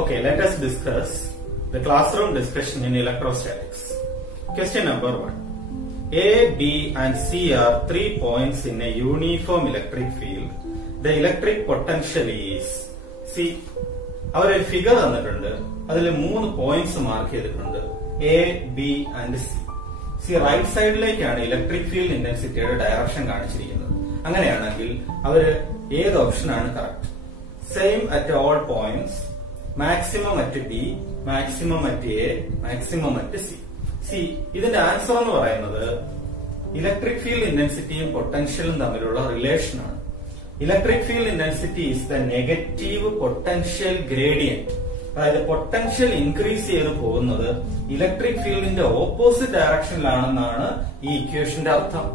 Okay, let us discuss the classroom discussion in electrostatics. Question number 1. A, B and C are 3 points in a uniform electric field. The electric potential is C. അവർ ഒരു figure തന്നിട്ടുണ്ട്. അതിൽ 3 points mark ചെയ്തിട്ടുണ്ട്. A, B and C. C right സൈഡിലേക്കാണ് electric field ഇന്റൻസിറ്റിയുടെ direction കാണിച്ചിരിക്കുന്നത്. അങ്ങനെയാണെങ്കിൽ അവര് ഏത് ഓപ്ഷനാണ് correct? Same at all points, maximum at B, maximum at A, maximum at C. C ഇതിന്റെ ആൻസർ എന്ന് പറയുന്നത് ഇലക്ട്രിക് ഫീൽഡ് ഇന്റൻസിറ്റിയും പൊട്ടൻഷ്യലും തമ്മിലുള്ള റിലേഷൻ ആണ്. Electric field intensity is the negative potential gradient. അതായത് പൊട്ടൻഷ്യൽ ഇൻക്രീസ് ചെയ്ത് പോകുന്നത് ഇലക്ട്രിക് ഫീൽഡിന്റെ ഓപ്പോസിറ്റ് ഡയറക്ഷനിലാണെന്നാണ് ഈ ഇക്വേഷന്റെ അർത്ഥം.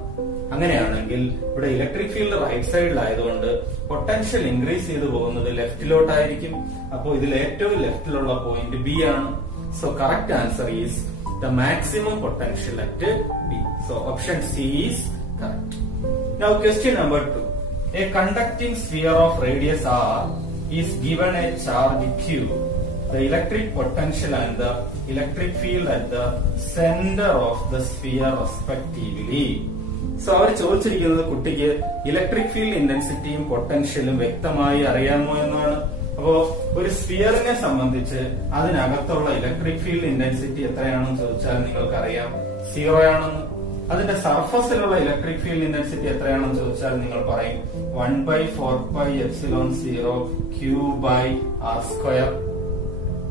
അങ്ങനെയാണെങ്കിൽ ഇവിടെ ഇലക്ട്രിക് ഫീൽഡ് റൈറ്റ് സൈഡിലായതുകൊണ്ട് പൊട്ടൻഷ്യൽ ഇൻക്രീസ് ചെയ്ത് പോകുന്നത് ലെഫ്റ്റിലോട്ടായിരിക്കും. അപ്പോൾ ഇതിൽ ഏറ്റവും ലെഫ്റ്റിലുള്ള പോയിന്റ് ബി ആണ്. So correct answer is the maximum potential at B. So option C is correct. Now question number 2. A conducting sphere of radius r is given a charge q. The electric potential and the electric field at the center of the sphere respectively. So അവർ ചോദിച്ചിരിക്കുന്നത് കുട്ടിക്ക് electric field ഇന്റൻസിറ്റിയും പൊട്ടൻഷ്യലും വ്യക്തമായി അറിയാമോ എന്നാണ്. അപ്പോ ഒരു സ്ഫിയറിനെ സംബന്ധിച്ച് അതിനകത്തുള്ള ഇലക്ട്രിക് ഫീൽഡ് ഇന്റൻസിറ്റി എത്രയാണെന്ന് ചോദിച്ചാൽ നിങ്ങൾക്കറിയാം 0 ആണെന്ന്. അതിന്റെ സർഫസിലുള്ള ഇലക്ട്രിക് ഫീൽഡ് ഇന്റൻസിറ്റി എത്രയാണെന്ന് ചോദിച്ചാൽ നിങ്ങൾ പറയും 1/4πε0 q/r².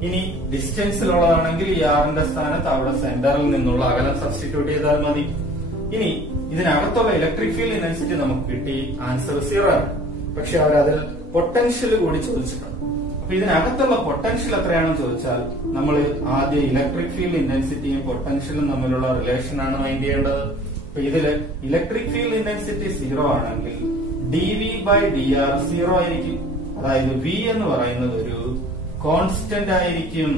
ഇനി ഡിസ്റ്റൻസിലുള്ളതാണെങ്കിൽ ഈ ആറിന്റെ സ്ഥാനത്ത് അവിടെ സെന്ററിൽ നിന്നുള്ള അകലം സബ്സ്റ്റിറ്റ്യൂട്ട് ചെയ്താൽ മതി. ഇനി ഇതിനകത്തുള്ള ഇലക്ട്രിക് ഫീൽഡ് ഇന്റൻസിറ്റി നമുക്ക് കിട്ടി, ആൻസർ 0 ആണ്. പക്ഷെ അവരതിൽ പൊട്ടൻഷ്യൽ കൂടി ചോദിച്ചിട്ടുണ്ട്. അപ്പൊ ഇതിനകത്തുള്ള പൊട്ടൻഷ്യൽ എത്രയാണെന്ന് ചോദിച്ചാൽ നമ്മൾ ആദ്യം ഇലക്ട്രിക് ഫീൽഡ് ഇന്റൻസിറ്റിയും പൊട്ടൻഷ്യലും തമ്മിലുള്ള റിലേഷൻ ആണ് മൈൻഡ് ചെയ്യേണ്ടത്. അപ്പൊ ഇതില് ഇലക്ട്രിക് ഫീൽഡ് ഇന്റൻസിറ്റി 0 ആണെങ്കിൽ dV/dr 0 ആയിരിക്കും. അതായത് V എന്ന് പറയുന്നത് ഒരു കോൺസ്റ്റന്റ് ആയിരിക്കും.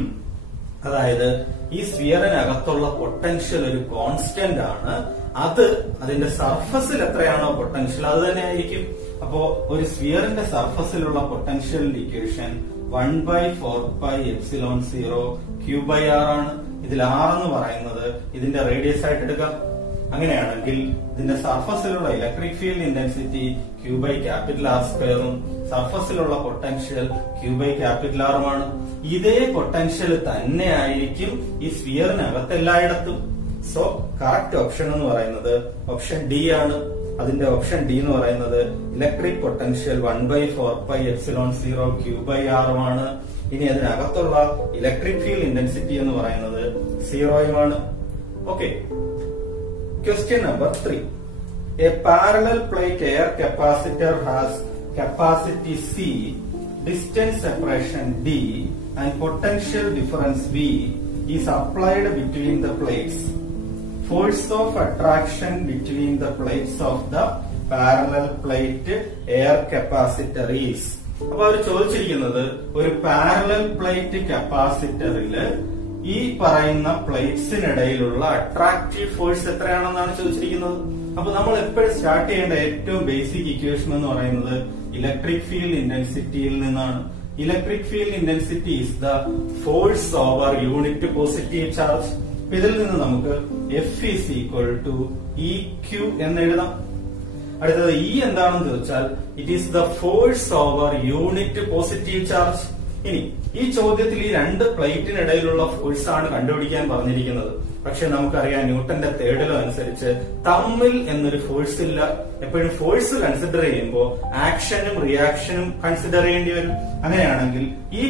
അതായത് ഈ സ്ഫിയറിനകത്തുള്ള പൊട്ടൻഷ്യൽ ഒരു കോൺസ്റ്റന്റ് ആണ്. അത് അതിന്റെ സർഫസിൽ എത്രയാണോ പൊട്ടൻഷ്യൽ അത് തന്നെ ആയിരിക്കും. അപ്പോ ഒരു സ്ഫിയറിന്റെ സർഫസിലുള്ള പൊട്ടൻഷ്യലിന്റെ ഇക്വേഷൻ 1/4πε0 q/r ആണ്. ഇതിൽ r എന്ന് പറയുന്നത് ഇതിന്റെ റേഡിയസ് ആയിട്ട് എടുക്കാം. അങ്ങനെയാണെങ്കിൽ ഇതിന്റെ സർഫസിലുള്ള ഇലക്ട്രിക് ഫീൽഡ് ഇന്റൻസിറ്റി q/R²ഉം സർഫസിലുള്ള പൊട്ടൻഷ്യൽ q/R ഉമാണ്. ഇതേ പൊട്ടൻഷ്യൽ തന്നെ ആയിരിക്കും ഈ സ്ഫിയറിനകത്ത് എല്ലായിടത്തും. സോ കറക്റ്റ് ഓപ്ഷൻ എന്ന് പറയുന്നത് ഓപ്ഷൻ ഡി ആണ്. അതിന്റെ ഓപ്ഷൻ ഡി എന്ന് പറയുന്നത് ഇലക്ട്രിക് പൊട്ടൻഷ്യൽ 1/4πε0 q/R ആണ്. ഇനി അതിനകത്തുള്ള ഇലക്ട്രിക് ഫീൽഡ് ഇന്റൻസിറ്റി എന്ന് പറയുന്നത് 0 okay. Question number 3. A parallel plate air capacitor has capacity C, distance separation D, and potential difference V is applied between the plates. Force of attraction between the plates of the parallel plate air capacitor is. അപ്പൊ അവർ ചോദിച്ചിരിക്കുന്നത് ഒരു parallel plate കപ്പാസിറ്ററില് ഈ പറയുന്ന പ്ലേറ്റ്സിനിടയിലുള്ള attractive force എത്രയാണെന്നാണ് ചോദിച്ചിരിക്കുന്നത്. അപ്പൊ നമ്മൾ എപ്പോഴും start ചെയ്യേണ്ട ഏറ്റവും ബേസിക് ഇക്വേഷൻ എന്ന് പറയുന്നത് ഇലക്ട്രിക് ഫീൽഡ് ഇന്റൻസിറ്റിയിൽ നിന്നാണ്. Electric field intensity is the force over unit positive charge. ഇതിൽ നിന്ന് നമുക്ക് F is equal to EQ എന്ന് എഴുതാം. അടുത്തത് E എന്താണെന്ന് ചോദിച്ചാൽ it is the force over unit positive charge. ഇനി ഈ ചോദ്യത്തിൽ ഈ രണ്ട് പ്ലേറ്റിനിടയിലുള്ള ഫോഴ്സ് ആണ് കണ്ടുപിടിക്കാൻ പറഞ്ഞിരിക്കുന്നത്. പക്ഷെ നമുക്കറിയാം ന്യൂട്ടന്റെ തേർഡ് ലോ അനുസരിച്ച് തമ്മിൽ എന്നൊരു ഫോഴ്സ് ഇല്ല. എപ്പോഴും ഫോഴ്സ് കൺസിഡർ ചെയ്യുമ്പോൾ ആക്ഷനും റിയാക്ഷനും കൺസിഡർ ചെയ്യേണ്ടി വരും. അങ്ങനെയാണെങ്കിൽ ഈ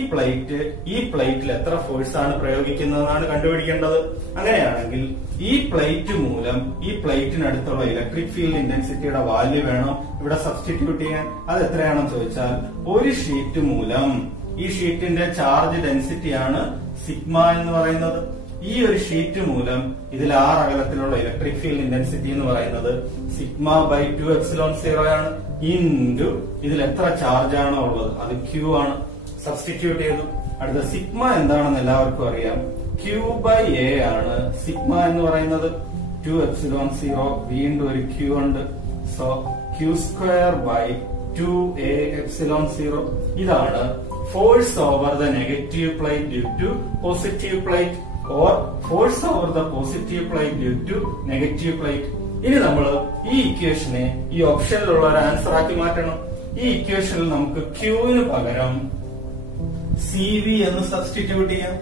പ്ലേറ്റിൽ എത്ര ഫോഴ്സ് ആണ് പ്രയോഗിക്കുന്നതെന്നാണ് കണ്ടുപിടിക്കേണ്ടത്. അങ്ങനെയാണെങ്കിൽ ഈ പ്ലേറ്റ് മൂലം ഈ പ്ലേറ്റിനടുത്തുള്ള ഇലക്ട്രിക് ഫീൽഡ് ഇന്റൻസിറ്റിയുടെ വാല്യൂ വേണം ഇവിടെ സബ്സ്റ്റിറ്റ്യൂട്ട് ചെയ്യാൻ. അത് എത്രയാണെന്ന് ചോദിച്ചാൽ ഒരു ഷീറ്റ് മൂലം ഈ ഷീറ്റിന്റെ ചാർജ് ഡെൻസിറ്റിയാണ് സിഗ്മ എന്ന് പറയുന്നത്. ഈ ഒരു ഷീറ്റ് മൂലം ഇതിൽ 6 അകലത്തിലുള്ള ഇലക്ട്രിക് ഫീൽഡ് ഇന്റൻസിറ്റി എന്ന് പറയുന്നത് σ/2ε0 ആണ്. ഇൻറ്റു ഇതിൽ എത്ര ചാർജ് ആണോ ഉള്ളത് അത് Q ആണ്. സബ്സ്റ്റിറ്റ്യൂട്ട് ചെയ്തു. അടുത്ത സിഗ്മ എന്താണെന്ന് എല്ലാവർക്കും അറിയാം. Q/A ആണ് സിഗ്മ എന്ന് പറയുന്നത്. 2ε0 വീണ്ടും ഒരു Q ഉണ്ട്. So Q²/2A ε0. ഇതാണ് force over the negative plate due to positive plate or force over the positive plate due to negative plate. ഇനി നമ്മൾ ഈ ഇക്വേഷനെ ഈ ഓപ്ഷനിലുള്ള ഒരു ആൻസർ ആക്കി മാറ്റണം. ഈ ഇക്വേഷനിൽ നമുക്ക് ക്യൂവിന് പകരം സി വി എന്ന് സബ്സ്റ്റിറ്റ്യൂട്ട് ചെയ്യാം.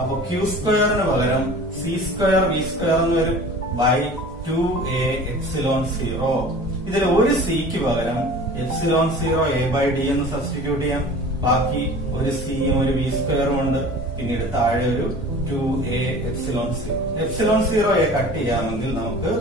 അപ്പൊ ക്യൂ സ്ക്വയറിന് പകരം സി സ്ക്വയർ വി സ്ക്വയർ എന്ന് വരും ബൈ 2a എപ്സിലോൺ 0. ഇതിൽ ഒരു സിക്ക് പകരം എപ്സിലോൺ 0 a ബൈ ഡി എന്ന് സബ്സ്റ്റിറ്റ്യൂട്ട് ചെയ്യാം. ബാക്കി ഒരു സിയും ഒരു വി സ്ക്വയറും ഉണ്ട്. പിന്നീട് താഴെ ഒരു 2a epsilon 0. Epsilon 0 a cut ചെയ്യാമെങ്കിൽ നമുക്ക്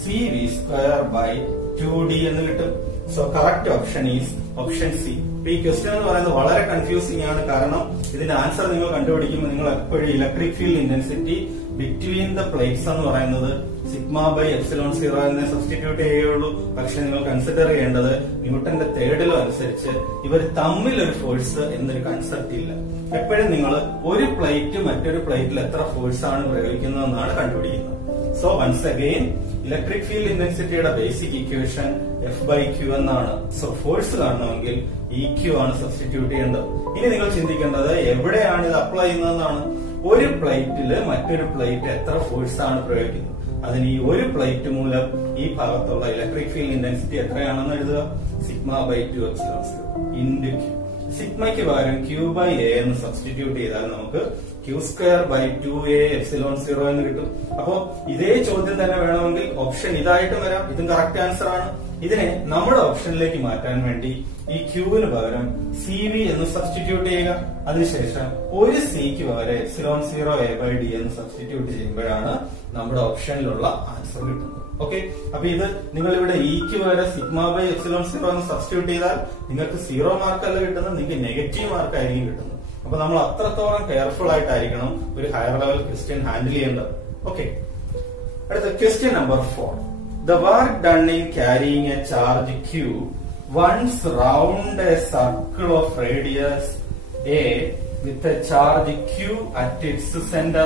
C V square by 2d എന്ന് കിട്ടും. So correct option is option C. ഈ ക്വസ്റ്റ്യൻ എന്ന് പറയുന്നത് വളരെ കൺഫ്യൂസിംഗ് ആണ്. കാരണം ഇതിന്റെ ആൻസർ നിങ്ങൾ കണ്ടുപിടിക്കുമ്പോൾ നിങ്ങൾ എപ്പോഴും electric field intensity between the plates എന്ന് പറയുന്നത് സിഗ്മ ബൈ എപ്സിലോൺ 0 എന്നെ സബ്സ്റ്റിറ്റ്യൂട്ട് ചെയ്യുള്ളൂ. പക്ഷെ നിങ്ങൾ കൺസിഡർ ചെയ്യേണ്ടത് ന്യൂട്ടന്റെ തേർഡ് ലോ അനുസരിച്ച് ഇവർ തമ്മിൽ ഒരു ഫോഴ്സ് എന്നൊരു കൺസെപ്റ്റ് ഇല്ല. എപ്പോഴും നിങ്ങൾ ഒരു പ്ലേറ്റ് മറ്റൊരു പ്ലേറ്റിൽ എത്ര ഫോഴ്സ് ആണ് പ്രയോഗിക്കുന്നതെന്നാണ് കണ്ടുപിടിക്കുന്നത്. So once again electric field ഇന്റൻസിറ്റിയുടെ basic equation F by Q എന്നാണ്. സോ ഫോഴ്സ് കാണണമെങ്കിൽ ഇ ക്യൂ ആണ് സബ്സ്റ്റിറ്റ്യൂട്ട് ചെയ്യേണ്ടത്. ഇനി നിങ്ങൾ ചിന്തിക്കേണ്ടത് എവിടെയാണ് ഇത് അപ്ലൈ ചെയ്യുന്നതെന്നാണ്. ഒരു പ്ലേറ്റില് മറ്റൊരു പ്ലേറ്റ് എത്ര ഫോഴ്സ് ആണ് പ്രയോഗിക്കുന്നത്, അതിന് ഈ ഒരു പ്ലേറ്റ് മൂലം ഈ ഭാഗത്തുള്ള ഇലക്ട്രിക് ഫീൽഡ് ഇന്റൻസിറ്റി എത്രയാണെന്ന് എഴുതുക. Sigma by 2 epsilon 0 into Q. സിഗ്മയ്ക്ക് പകരം ക്യൂ ബൈ എ എന്ന് സബ്സ്റ്റിറ്റ്യൂട്ട് ചെയ്താൽ നമുക്ക് Q square by 2a epsilon 0 എന്ന് കിട്ടും. അപ്പോ ഇതേ ചോദ്യം തന്നെ വേണമെങ്കിൽ ഓപ്ഷൻ ഇതായിട്ട് വരാം. ഇതും കറക്റ്റ് ആൻസർ ആണ്. ഇതിനെ നമ്മുടെ ഓപ്ഷനിലേക്ക് മാറ്റാൻ വേണ്ടി ഈ ക്യൂവിന് പകരം സി വി എന്ന് സബ്സ്റ്റിറ്റ്യൂട്ട് ചെയ്യുക. അതിനുശേഷം ഒരു സിക്ക് പകരം എപ്സിലോൺ 0 a ബൈ ഡി എന്ന് സബ്സ്റ്റിറ്റ്യൂട്ട് ചെയ്യുമ്പോഴാണ് നമ്മുടെ ഓപ്ഷനിലുള്ള ആൻസർ കിട്ടുന്നത്. ഓക്കെ, അപ്പൊ ഇത് നിങ്ങൾ ഇവിടെ ഇക്ക് പകരം സിഗ്മ ബൈ എപ്സിലോൺ 0 എന്ന് സബ്സ്റ്റിറ്റ്യൂട്ട് ചെയ്താൽ നിങ്ങൾക്ക് 0 മാർക്ക് അല്ല കിട്ടുന്നത്, നിങ്ങൾക്ക് നെഗറ്റീവ് മാർക്ക് ആയിരിക്കും കിട്ടുന്നത്. അപ്പൊ നമ്മൾ അത്രത്തോളം കെയർഫുൾ ആയിട്ടായിരിക്കണം ഒരു ഹയർ ലെവൽ ക്വസ്റ്റ്യൻ ഹാൻഡിൽ ചെയ്യേണ്ടത്. ഓക്കെ, അടുത്ത question number 4. The work done in carrying a charge Q once round a circle of radius A with a charge Q at its center.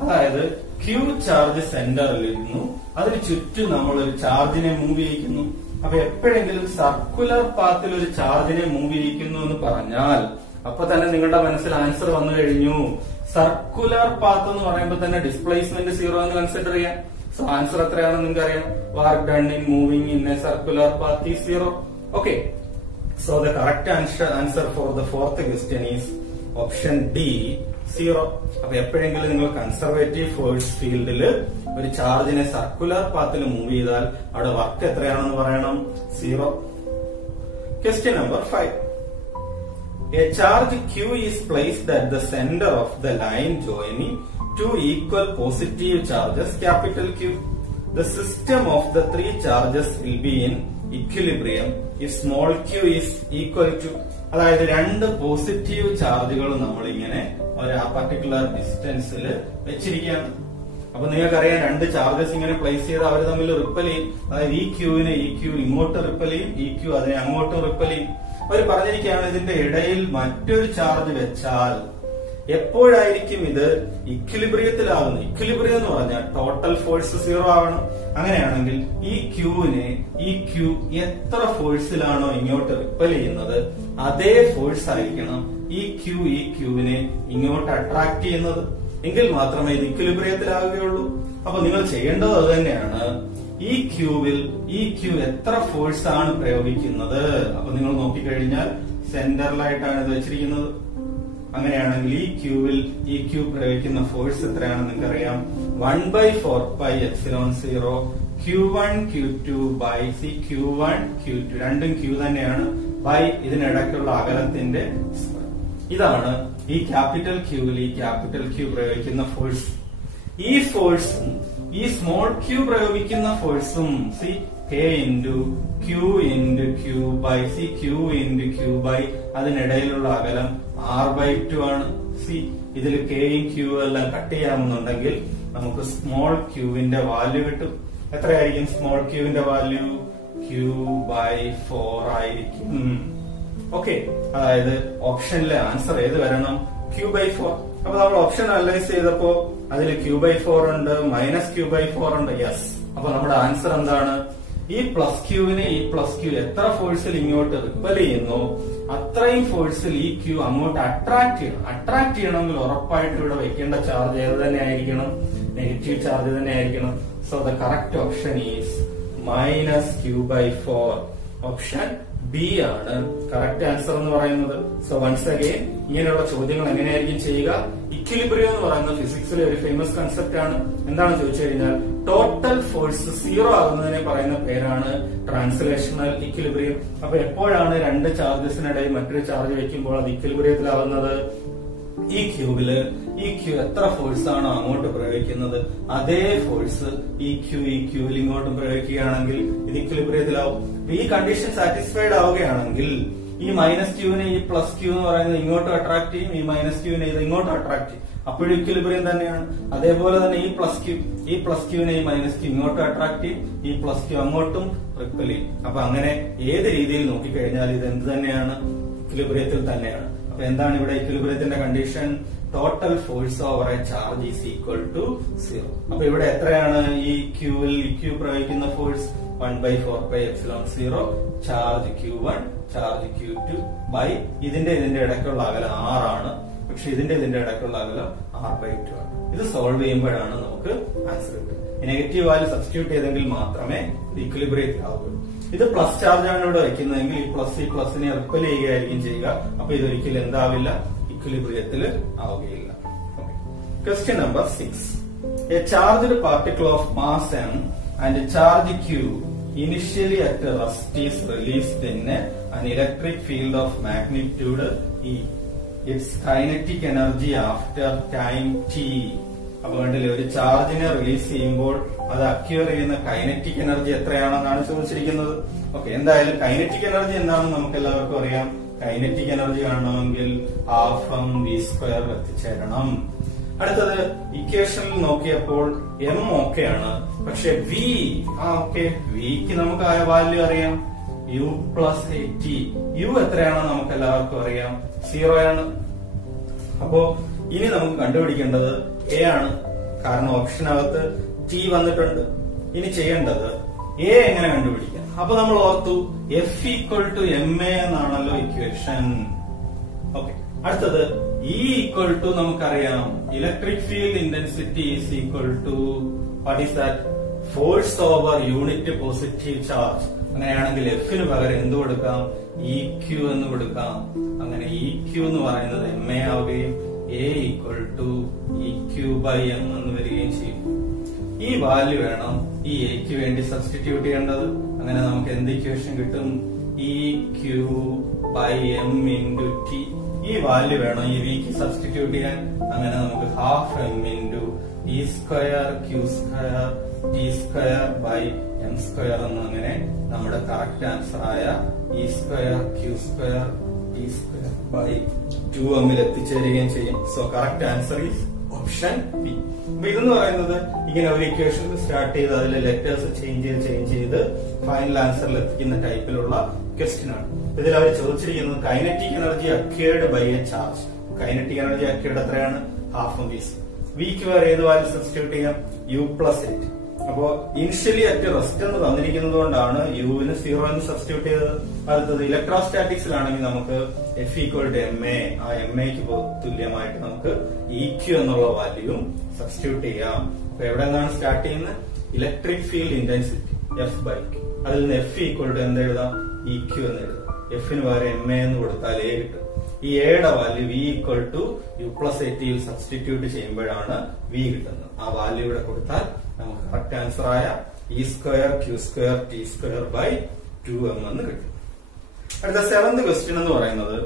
അതായത് Q charge സെന്ററിൽ ഇരുന്നു, അതിന് ചുറ്റും നമ്മൾ ഒരു ചാർജിനെ മൂവ് ചെയ്യിക്കുന്നു. അപ്പൊ എപ്പോഴെങ്കിലും സർക്കുലർ പാത്തിൽ ഒരു ചാർജിനെ മൂവ് ചെയ്യിക്കുന്നു എന്ന് പറഞ്ഞാൽ അപ്പൊ തന്നെ നിങ്ങളുടെ മനസ്സിൽ ആൻസർ വന്നു കഴിഞ്ഞു. സർക്കുലർ പാത്ത് എന്ന് പറയുമ്പോൾ തന്നെ ഡിസ്പ്ലേസ്മെന്റ് 0 എന്ന് കൺസിഡർ ചെയ്യാം. സോ ആൻസർ എത്രയാണെന്ന് നിങ്ങൾക്ക് അറിയാം. Work done in moving in A circular path is 0. Okay, so the correct answer for the fourth question is option D 0. അപ്പൊ എപ്പോഴെങ്കിലും നിങ്ങൾ കൺസർവേറ്റീവ് ഫോഴ്സ് ഫീൽഡിൽ ഒരു ചാർജിനെ സർക്കുലർ പാത്തിൽ മൂവ് ചെയ്താൽ അവിടെ വർക്ക് എത്രയാണെന്ന് പറയണം, 0. Question number 5. A charge Q is placed at the center of the line joining two equal positive charges capital Q. The system of the three charges will be in equilibrium if small q is equal to. അതായത് രണ്ട് positive ചാർജുകൾ നമ്മൾ ഇങ്ങനെ ഒരു particular ഡിസ്റ്റൻസിൽ വെച്ചിരിക്കുകയാണ്. അപ്പൊ നിങ്ങൾക്കറിയാം രണ്ട് ചാർജസ് ഇങ്ങനെ പ്ലേസ് ചെയ്ത് അവർ തമ്മിൽ റിപ്പൽ ചെയ്യും. അതായത് ഈ ക്യൂവിനെ ഈ ക്യൂ ഇങ്ങോട്ട് റിപ്പൽ ചെയ്യും, ഈ ക്യൂ അതിനെ അങ്ങോട്ട് റിപ്പൽ ചെയ്യും. അവർ പറഞ്ഞിരിക്കുകയാണ് ഇതിന്റെ ഇടയിൽ മറ്റൊരു ചാർജ് വെച്ചാൽ എപ്പോഴായിരിക്കും ഇത് ഇക്വിലിബ്രിയത്തിലാകുന്നത്. ഇക്വിലിബ്രിയം എന്ന് പറഞ്ഞാൽ ടോട്ടൽ ഫോഴ്സ് 0 ആവണം. അങ്ങനെയാണെങ്കിൽ ഈ ക്യൂവിനെ ഈ ക്യൂ എത്ര ഫോഴ്സിലാണോ ഇങ്ങോട്ട് റിപ്പൽ ചെയ്യുന്നത് അതേ ഫോഴ്സ് ആയിരിക്കണം ഈ ക്യൂവിനെ ഇങ്ങോട്ട് അട്രാക്ട് ചെയ്യുന്നത്. എങ്കിൽ മാത്രമേ ഇത് ഇക്വിലിബ്രിയത്തിലാവുകയുള്ളൂ. അപ്പൊ നിങ്ങൾ ചെയ്യേണ്ടത് അത് തന്നെയാണ്. ഈ ക്യൂവിൽ ഈ ക്യൂ എത്ര ഫോഴ്സ് ആണ് പ്രയോഗിക്കുന്നത്. അപ്പൊ നിങ്ങൾ നോക്കിക്കഴിഞ്ഞാൽ സെന്ററിലായിട്ടാണ് ഇത് വെച്ചിരിക്കുന്നത്. അങ്ങനെയാണെങ്കിൽ ഈ ക്യൂവിൽ ഈ ക്യൂ പ്രയോഗിക്കുന്ന ഫോഴ്സ് എത്രയാണെന്ന് നിങ്ങൾക്കറിയാം. 1/4πε0 Q1 Q2 by C Q1 Q2 രണ്ടും ക്യൂ തന്നെയാണ് ബൈ ഇതിനിടയ്ക്കുള്ള അകലത്തിന്റെ ഇതാണ് ഈ ക്യാപിറ്റൽ ക്യൂവിൽ ഈ ക്യാപിറ്റൽ ക്യൂ പ്രയോഗിക്കുന്ന ഫോഴ്സ്. ഈ ഫോഴ്സും ഈ സ്മോൾ ക്യൂ പ്രയോഗിക്കുന്ന ഫോഴ്സും C K into Q into Q by C Q into Q by അതിനിടയിലുള്ള അകലം r/2 ആണ്. സി ഇതിൽ കെയും ക്യൂ എല്ലാം കട്ട് ചെയ്യാമെന്നുണ്ടെങ്കിൽ നമുക്ക് സ്മോൾ ക്യൂവിന്റെ വാല്യൂ കിട്ടും. എത്രയായിരിക്കും സ്മോൾ ക്യൂവിന്റെ വാല്യൂ? Q/4 ആയിരിക്കും. ഓക്കെ, അതായത് ഓപ്ഷനിലെ ആൻസർ ഏത് വരണം? Q/4. അപ്പൊ നമ്മൾ ഓപ്ഷൻ അനലൈസ് ചെയ്തപ്പോ അതിൽ Q/4 ഉണ്ട്, -Q/4 ഉണ്ട്. യെസ്. അപ്പൊ നമ്മുടെ ആൻസർ എന്താണ്? ഈ പ്ലസ് ക്യൂവിനെ ഈ പ്ലസ് ക്യൂ എത്ര ഫോഴ്സിൽ ഇങ്ങോട്ട് റിപ്പൽ ചെയ്യുന്നു അത്രയും ഫോഴ്സിൽ ഈ ക്യൂ അങ്ങോട്ട് അട്രാക്ട് ചെയ്യണം. അട്രാക്ട് ചെയ്യണമെങ്കിൽ ഉറപ്പായിട്ട് ഇവിടെ വെക്കേണ്ട ചാർജ് ഏത് തന്നെ ആയിരിക്കണം? നെഗറ്റീവ് ചാർജ് തന്നെ ആയിരിക്കണം. So the correct option is -q/4. Option B ആണ് കറക്റ്റ് ആൻസർ എന്ന് പറയുന്നത്. സോ വൺസ് അഗെയിൻ ഇങ്ങനെയുള്ള ചോദ്യങ്ങൾ എങ്ങനെയായിരിക്കും ചെയ്യുക? ഇക്വിലിബ്രിയം എന്ന് പറയുന്നത് ഫിസിക്സിലെ ഒരു ഫേമസ് കൺസെപ്റ്റ് ആണ്. എന്താണ് ചോദിച്ചു കഴിഞ്ഞാൽ ടോട്ടൽ ഫോഴ്സ് 0 ആകുന്നതിനെ പറയുന്ന പേരാണ് ട്രാൻസ്ലേഷണൽ ഇക്വിലിബ്രിയം. അപ്പൊ എപ്പോഴാണ് രണ്ട് ചാർജസിനിടയിൽ മറ്റൊരു ചാർജ് വെക്കുമ്പോൾ അത് ഇക്വിലിബ്രിയത്തിലാവുന്നത്? ഈ ക്യൂവില് ഈ ക്യൂ എത്ര ഫോഴ്സ് ആണോ അങ്ങോട്ട് പ്രയോഗിക്കുന്നത് അതേ ഫോഴ്സ് ഈ ക്യൂവിൽ ഇങ്ങോട്ട് പ്രയോഗിക്കുകയാണെങ്കിൽ ഇത് ഇക്വിലിബ്രിയത്തിലാവും. ഈ കണ്ടീഷൻ സാറ്റിസ്ഫൈഡ് ആവുകയാണെങ്കിൽ ഈ മൈനസ് ക്യൂവിനെ ഈ പ്ലസ് ക്യൂ എന്ന് പറയുന്നത് ഇങ്ങോട്ട് അട്രാക്ട് ചെയ്യും, ഈ മൈനസ് ക്യൂവിനെ ഇത് ഇങ്ങോട്ട് അട്രാക്ട് ചെയ്യും. അപ്പോഴും ഇക്വിലിബ്രിയം തന്നെയാണ്. അതേപോലെ തന്നെ ഈ പ്ലസ് ക്യൂവിനെ ഈ മൈനസ് ക്യൂ ഇങ്ങോട്ട് അട്രാക്ട് ചെയ്യും, ഈ പ്ലസ് ക്യൂ അങ്ങോട്ടും റിപ്പൽ ചെയ്യും. അപ്പൊ അങ്ങനെ ഏത് രീതിയിൽ നോക്കിക്കഴിഞ്ഞാൽ ഇത് എന്ത് തന്നെയാണ്? ഇക്വിലിബ്രിയത്തിൽ തന്നെയാണ്. അപ്പൊ എന്താണ് ഇവിടെ ഇക്വിലിബ്രിയത്തിന്റെ condition? Total force over a charge is equal to 0. അപ്പൊ ഇവിടെ എത്രയാണ് ഈ ക്യൂവിൽ പ്രയോഗിക്കുന്ന force? 1/4πε0 charge Q1 charge Q2 by ഇതിന്റെ ഇടയ്ക്കുള്ള അകലം R ആണ്. പക്ഷെ ഇതിന്റെ ഇടയ്ക്കുള്ള അകലം R/2 ആണ്. ഇത് സോൾവ് ചെയ്യുമ്പോഴാണ് നമുക്ക് ആൻസർ കിട്ടുക. നെഗറ്റീവ് വാല്യൂ സബ്സ്റ്റിറ്റ്യൂട്ട് ചെയ്തെങ്കിൽ മാത്രമേ ഇക്വിലിബ്രിയത്തിലാവുകയുള്ളൂ. ഇത് പ്ലസ് ചാർജ് ആണ് ഇവിടെ വെക്കുന്നതെങ്കിൽ ഈ പ്ലസിനെ റിപ്പൽ ചെയ്യുകയായിരിക്കും ചെയ്യുക. അപ്പൊ ഇതൊരിക്കലും എന്താവില്ല? ഇക്വിലിബ്രിയത്തിൽ ആവുകയില്ല. Question number 6. A charged particle of mass m and charge q initially at rest is released in an electric field of magnitude E. Its kinetic energy after time t. അപ്പൊ കണ്ടില്ലേ, ഒരു ചാർജിനെ റിലീസ് ചെയ്യുമ്പോൾ അത് അക്യൂർ ചെയ്യുന്ന kinetic energy എത്രയാണെന്നാണ് ചോദിച്ചിരിക്കുന്നത്. Okay, എന്തായാലും kinetic energy എന്താണെന്ന് നമുക്ക് എല്ലാവർക്കും അറിയാം. കൈനറ്റിക് എനർജി കാണണമെങ്കിൽ 12mv² എത്തിച്ചേരണം. അടുത്തത് ഇക്വേഷനിൽ നോക്കിയപ്പോൾ m ഓക്കെ ആണ്, പക്ഷെ വിക്ക് നമുക്ക് ആ വാല്യൂ അറിയാം, u+at. u എത്രയാണെന്ന് നമുക്ക് എല്ലാവർക്കും അറിയാം, 0 ആണ്. അപ്പോ ഇനി നമുക്ക് കണ്ടുപിടിക്കേണ്ടത് എ ആണ്, കാരണം ഓപ്ഷനകത്ത് ടി വന്നിട്ടുണ്ട്. ഇനി ചെയ്യേണ്ടത് എ എങ്ങനെ കണ്ടുപിടിക്കാം? അപ്പൊ നമ്മൾ ഓർത്തു F=ma എന്നാണല്ലോ ഇക്വേഷൻ. ഓക്കെ, അടുത്തത് E= നമുക്കറിയാം electric field intensity is equal to what is that? Force over unit positive charge. അങ്ങനെയാണെങ്കിൽ എഫിന് പകരം എന്ത് കൊടുക്കാം? EQ എന്ന് കൊടുക്കാം. അങ്ങനെ EQ എന്ന് പറയുന്നത് ma ആവുകയും A=EQ/m എന്ന് വരികയും ചെയ്യും. ഈ വാല്യൂ വേണം ഈ എക്ക് വേണ്ടി സബ്സ്റ്റിറ്റ്യൂട്ട് ചെയ്യേണ്ടത്. അങ്ങനെ നമുക്ക് എന്ത് ഇക്വേഷൻ കിട്ടും? EQ/m × T. ഈ വാല്യൂ വേണം ഈ വിക്ക് സബ്സ്റ്റിറ്റ്യൂട്ട് ചെയ്യാൻ. അങ്ങനെ നമുക്ക് 12m × E²Q²T²/m² എന്ന് അങ്ങനെ നമ്മുടെ കറക്റ്റ് ആൻസർ ആയ E²Q²T²/2m എത്തിച്ചേരുകയും ചെയ്യും. So correct answer is option B. അപ്പൊ ഇതെന്ന് പറയുന്നത് ഇങ്ങനെ ഒരു ഇക്വേഷൻ സ്റ്റാർട്ട് ചെയ്ത് അതിലെ ലെറ്റേഴ്സ് ചേഞ്ച് ചെയ്ത് ഫൈനൽ ആൻസറിൽ എത്തിക്കുന്ന ടൈപ്പിലുള്ള ക്വസ്റ്റ്യൻ ആണ്. ഇതിൽ അവർ ചോദിച്ചിരിക്കുന്നത് kinetic energy acquired by a charge. Kinetic energy acquired എത്രയാണ്? 12mv². വിക്ക് വേറെ ഏത് വാല്യൂ സബ്സ്റ്റിറ്റ്യൂട്ട് ചെയ്യാം? u+8. അപ്പോ ഇനിഷ്യലി അറ്റ് റെസ്റ്റ് എന്ന് തന്നിരിക്കുന്നത് കൊണ്ടാണ് യുവിന് 0 എന്ന് സബ്സ്റ്റിറ്റ്യൂട്ട് ചെയ്തത്. അടുത്തത് ഇലക്ട്രോസ്റ്റാറ്റിക്സിലാണെങ്കിൽ നമുക്ക് F=ma. ആ എംഎക്ക് തുല്യമായിട്ട് നമുക്ക് EQ എന്നുള്ള വാല്യൂവും സബ്സ്റ്റിറ്റ്യൂട്ട് ചെയ്യാം. അപ്പൊ എവിടെ നിന്നാണ് സ്റ്റാർട്ട് ചെയ്യുന്നത്? Electric field intensity F/Q. അതിൽ നിന്ന് F= എന്ത് എഴുതാം? EQ എന്ന് എഴുതാം. എഫിന് പകരം ma എന്ന് കൊടുത്താൽ a കിട്ടും. ഈ എയുടെ വാല്യൂ V=u+8 സബ്സ്റ്റിറ്റ്യൂട്ട് ചെയ്യുമ്പോഴാണ് v കിട്ടുന്നത്. ആ വാല്യൂ ഇവിടെ കൊടുത്താൽ നമുക്ക് കറക്റ്റ് ആൻസർ ആയ E²Q²T²/2m എന്ന് കിട്ടും. അടുത്ത 7th ക്വസ്റ്റ്യൻ എന്ന് പറയുന്നത്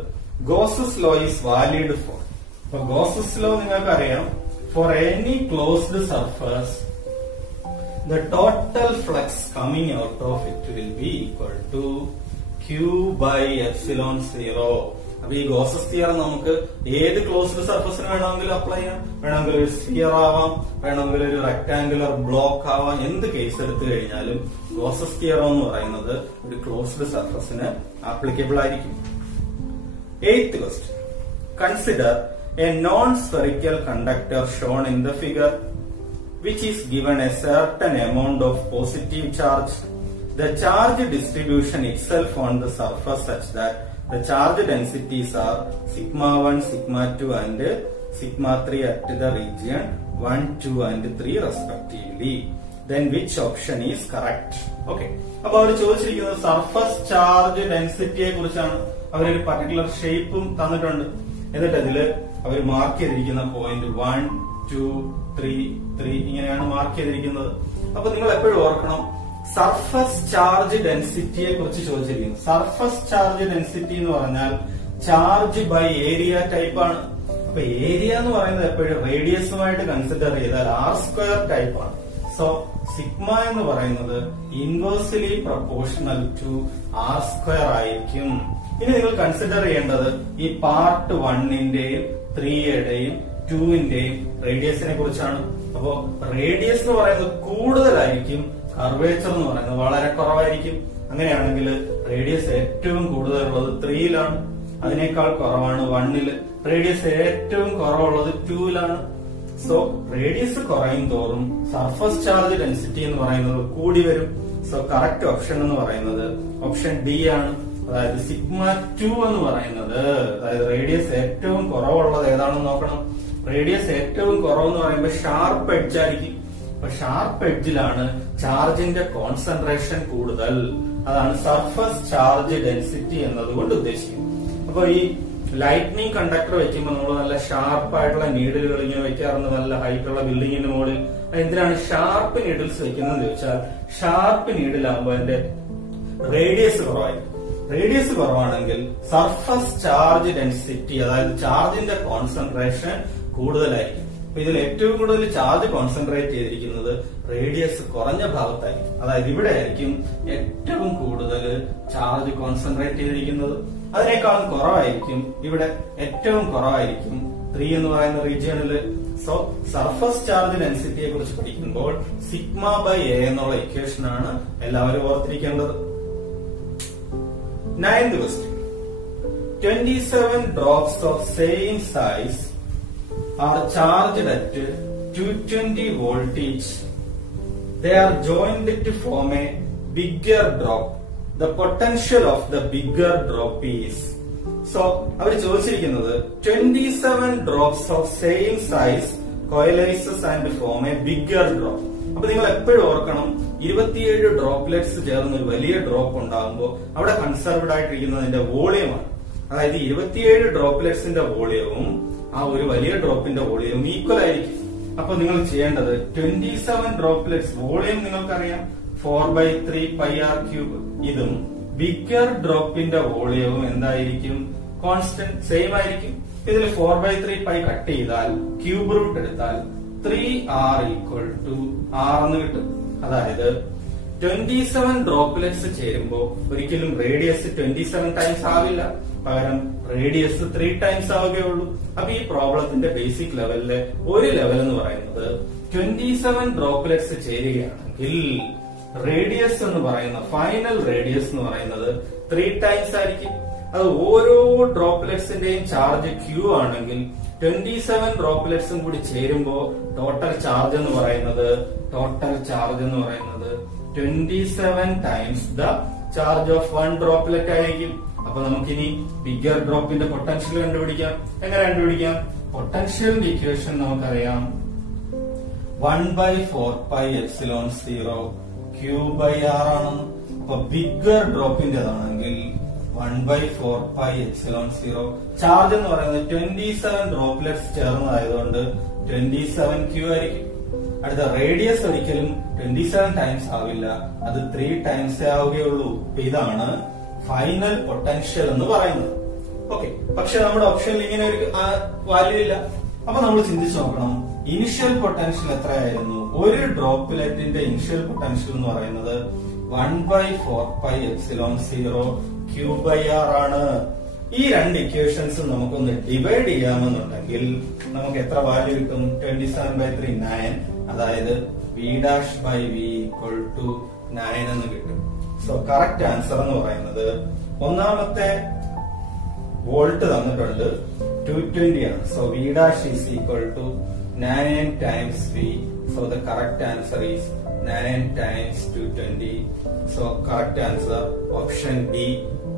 Gauss's law is valid four. അപ്പൊ ഗോസസ് ലോ നിങ്ങൾക്ക് അറിയാം, for any closed surface the total flux coming out of it will be equal to Q/ε0. അപ്പൊ ഈ ഗോസസ് തിയറം നമുക്ക് ഏത് ക്ലോസ്ഡ് സർഫസിന് വേണമെങ്കിലും അപ്ലൈ ചെയ്യാം. വേണമെങ്കിൽ ഒരു സ്ഫിയർ ആവാം, വേണമെങ്കിൽ ഒരു റെക്ടാംഗുലർ ബ്ലോക്ക് ആവാം. എന്ത് കേസ് എടുത്തു കഴിഞ്ഞാലും ഗോസസ് തിയറം എന്ന് പറയുന്നത് ഒരു ക്ലോസ്ഡ് സർഫസിന് ആപ്ലിക്കബിൾ ആയിരിക്കും. 8th question. Consider a non-spherical conductor shown in the figure which is given a certain amount of positive charge the charge distribution itself on the surface such that the charge densities are sigma 1, sigma 2 and sigma 3 at the region 1, 2 and 3 respectively. Then which option is correct? Okay. അപ്പോൾ അവർ ചോദിച്ചിരിക്കുന്നത് surface charge ഡെൻസിറ്റിയെ കുറിച്ചാണ്. അവരൊരു particular ഷേപ്പും തന്നിട്ടുണ്ട്. എന്നിട്ട് അതിൽ അവർ mark ചെയ്തിരിക്കുന്ന point 1, 2, 3 ഇങ്ങനെയാണ് മാർക്ക് ചെയ്തിരിക്കുന്നത്. അപ്പൊ നിങ്ങൾ എപ്പോഴും ഓർക്കണം, സർഫസ് ചാർജ് ഡെൻസിറ്റിയെ കുറിച്ച് ചോദിച്ചിരിക്കുന്നു. സർഫസ് ചാർജ് ഡെൻസിറ്റി എന്ന് പറഞ്ഞാൽ ചാർജ് ബൈ ഏരിയ ടൈപ്പ് ആണ്. അപ്പൊ ഏരിയ എന്ന് പറയുന്നത് എപ്പോഴും റേഡിയസുമായിട്ട് കൺസിഡർ ചെയ്താൽ r² ടൈപ്പ് ആണ്. സോ സിഗ്മ എന്ന് പറയുന്നത് ഇൻവേഴ്സ്ലി പ്രൊപ്പോർഷണൽ ടു r² ആയിരിക്കും. ഇനി നിങ്ങൾ കൺസിഡർ ചെയ്യേണ്ടത് ഈ പാർട്ട് 1ന്റെയും 3യുടെയും 2ന്റെയും റേഡിയസിനെ കുറിച്ചാണ്. അപ്പോ റേഡിയസ് എന്ന് പറയുന്നത് കൂടുതലായിരിക്കും, കർവേച്ചർ എന്ന് പറയുന്നത് വളരെ കുറവായിരിക്കും. അങ്ങനെയാണെങ്കിൽ റേഡിയസ് ഏറ്റവും കൂടുതലുള്ളത് 3ലാണ്, അതിനേക്കാൾ കുറവാണ് 1ല്. റേഡിയസ് ഏറ്റവും കുറവുള്ളത് 2ലാണ്. സോ റേഡിയസ് കുറയും തോറും സർഫസ് ചാർജ് ഡെൻസിറ്റി എന്ന് പറയുന്നത് കൂടി വരും. സോ കറക്റ്റ് ഓപ്ഷൻ എന്ന് പറയുന്നത് ഓപ്ഷൻ ഡി ആണ്. അതായത് സിഗ്മ 2 എന്ന് പറയുന്നത്, അതായത് റേഡിയസ് ഏറ്റവും കുറവുള്ളത് ഏതാണെന്ന് നോക്കണം. റേഡിയസ് ഏറ്റവും കുറവെന്ന് പറയുമ്പോൾ ഷാർപ്പ് എഡ്ജ് ആയിരിക്കും. അപ്പൊ ഷാർപ്പ് എഡ്ജിലാണ് ചാർജിന്റെ കോൺസെൻട്രേഷൻ കൂടുതൽ. അതാണ് സർഫസ് ചാർജ് ഡെൻസിറ്റി എന്നതുകൊണ്ട് ഉദ്ദേശിക്കുന്നത്. അപ്പൊ ഈ ലൈറ്റ്നിങ് കണ്ടക്ടർ വെക്കുമ്പോൾ നമ്മൾ നല്ല ഷാർപ്പായിട്ടുള്ള നീഡിലുകൾ ഇങ്ങനെ വെക്കാറുണ്ട്, നല്ല ഹൈറ്റുള്ള ബിൽഡിങ്ങിന്റെ മുകളിൽ. എന്തിനാണ് ഷാർപ്പ് നീഡിൽസ് വെക്കുന്നതെന്ന് ചോദിച്ചാൽ, ഷാർപ്പ് നീഡിലാകുമ്പോൾ അതിന്റെ റേഡിയസ് കുറവായിരിക്കും. റേഡിയസ് കുറവാണെങ്കിൽ സർഫസ് ചാർജ് ഡെൻസിറ്റി, അതായത് ചാർജിന്റെ കോൺസെൻട്രേഷൻ കൂടുതലായിരിക്കും. അപ്പൊ ഇതിൽ ഏറ്റവും കൂടുതൽ ചാർജ് കോൺസെൻട്രേറ്റ് ചെയ്തിരിക്കുന്നത് റേഡിയസ് കുറഞ്ഞ ഭാഗത്തായിരിക്കും. അതായത് ഇവിടെ ആയിരിക്കും ഏറ്റവും കൂടുതൽ ചാർജ് കോൺസെൻട്രേറ്റ് ചെയ്തിരിക്കുന്നത്. അതിനേക്കാളും കുറവായിരിക്കും ഇവിടെ, ഏറ്റവും കുറവായിരിക്കും 3 എന്ന് പറയുന്ന റീജിയണില്. സോ സർഫസ് ചാർജ് ഡെൻസിറ്റിയെ കുറിച്ച് പഠിക്കുമ്പോൾ സിഗ്മ ബൈ എ എന്നുള്ള ഇക്വേഷൻ ആണ് എല്ലാവരും ഓർത്തിരിക്കേണ്ടത്. 9th question. 27 drops of same size are charged at 220 voltage. They are joined to form a bigger drop. The potential of the bigger drop is. So, അവർ ചോദിച്ചിരിക്കുന്നത് 27 drops of same size coalesces and form a bigger drop. അപ്പൊ നിങ്ങൾ എപ്പോഴും ഓർക്കണം, 27 droplets ചേർന്ന് ഒരു വലിയ drop ഉണ്ടാകുമ്പോൾ അവിടെ കൺസർവ്ഡ് ആയിട്ടിരിക്കുന്നതിന്റെ വോളിയമാണ്. അതായത് 27 ഡ്രോപ്ലെറ്റ്സിന്റെ വോളിയവും ആ ഒരു വലിയ ഡ്രോപ്പിന്റെ വോളിയവും ഈക്വൽ ആയിരിക്കും. അപ്പൊ നിങ്ങൾ ചെയ്യേണ്ടത് 27 ഡ്രോപ്ലെറ്റ്സ് വോളിയം നിങ്ങൾക്കറിയാം 4/3 πr³. ഇതും ബിഗർ ഡ്രോപ്പിന്റെ വോളിയവും എന്തായിരിക്കും? കോൺസ്റ്റന്റ് സെയിം ആയിരിക്കും. ഇതിൽ 4/3 π കട്ട് ചെയ്താൽ ക്യൂബ് റൂട്ട് എടുത്താൽ 3r = r എന്ന് കിട്ടും. അതായത് 27 ഡ്രോപ്ലെറ്റ്സ് ചേരുമ്പോ ഒരിക്കലും റേഡിയസ് 27 ടൈംസ് ആവില്ല, പകരം റേഡിയസ് 3 ടൈംസ് ആവുകയുള്ളൂ. അപ്പൊ ഈ പ്രോബ്ലത്തിന്റെ ബേസിക് ലെവലിലെ ഒരു ലെവൽ എന്ന് പറയുന്നത് 27 ഡ്രോപ്ലെറ്റ്സ് ചേരുകയാണെങ്കിൽ റേഡിയസ് എന്ന് പറയുന്ന ഫൈനൽ റേഡിയസ് എന്ന് പറയുന്നത് 3 ടൈംസ് ആയിരിക്കും. അത് ഓരോ ഡ്രോപ്ലെറ്റ്സിന്റെയും ചാർജ് ക്യൂ ആണെങ്കിൽ 27 ഡ്രോപ്ലെറ്റ്സും കൂടി ചേരുമ്പോ ടോട്ടൽ ചാർജ് എന്ന് പറയുന്നത് 27 times the charge of 1 droplet ആയിരിക്കും. അപ്പൊ നമുക്കിനി ബിഗർ ഡ്രോപ്പിന്റെ പൊട്ടൻഷ്യൽ കണ്ടുപിടിക്കാം. എങ്ങനെ കണ്ടുപിടിക്കാം? പൊട്ടൻഷ്യലിന്റെ ഇക്വേഷൻ നമുക്കറിയാം 1/4πε0 Q/r ആണെന്ന്. അപ്പൊ ബിഗർ ഡ്രോപ്പിന്റേതാണെങ്കിൽ 1/4πε0. ചാർജ് എന്ന് പറയുന്നത് 27 ഡ്രോപ്ലെറ്റ്സ് ചേർന്നതായതുകൊണ്ട് 27Q ആയിരിക്കും. അടുത്ത റേഡിയസ് ഒരിക്കലും 27 ടൈംസ് ആവില്ല, അത് 3 ടൈംസ് ആവുകയുള്ളൂ. ഇതാണ് ഫൈനൽ പൊട്ടൻഷ്യൽ എന്ന് പറയുന്നത്. ഓക്കെ, പക്ഷെ നമ്മുടെ ഓപ്ഷനിൽ ഇങ്ങനെ ഒരു വാല്യൂ ഇല്ല. അപ്പൊ നമ്മൾ ചിന്തിച്ചു നോക്കണം, ഇനിഷ്യൽ പൊട്ടൻഷ്യൽ എത്രയായിരുന്നു? ഒരു ഡ്രോപ്ലെറ്റിന്റെ ഇനിഷ്യൽ പൊട്ടൻഷ്യൽ എന്ന് പറയുന്നത് 1/4πε0 Q/r ആണ്. ഈ രണ്ട് ഇക്വേഷൻസും നമുക്കൊന്ന് ഡിവൈഡ് ചെയ്യാമെന്നുണ്ടെങ്കിൽ നമുക്ക് എത്ര വാല്യൂ കിട്ടും? 27/3 9. അതായത് v'/v = 9 എന്ന് കിട്ടും. സോ കറക്റ്റ് ആൻസർ എന്ന് പറയുന്നത് ഒന്നാമത്തെ വോൾട്ട് തന്നിട്ടുണ്ട് 220 ആണ്. So v' = 9 times V. So the correct answer is 9 times 220. So correct answer option D,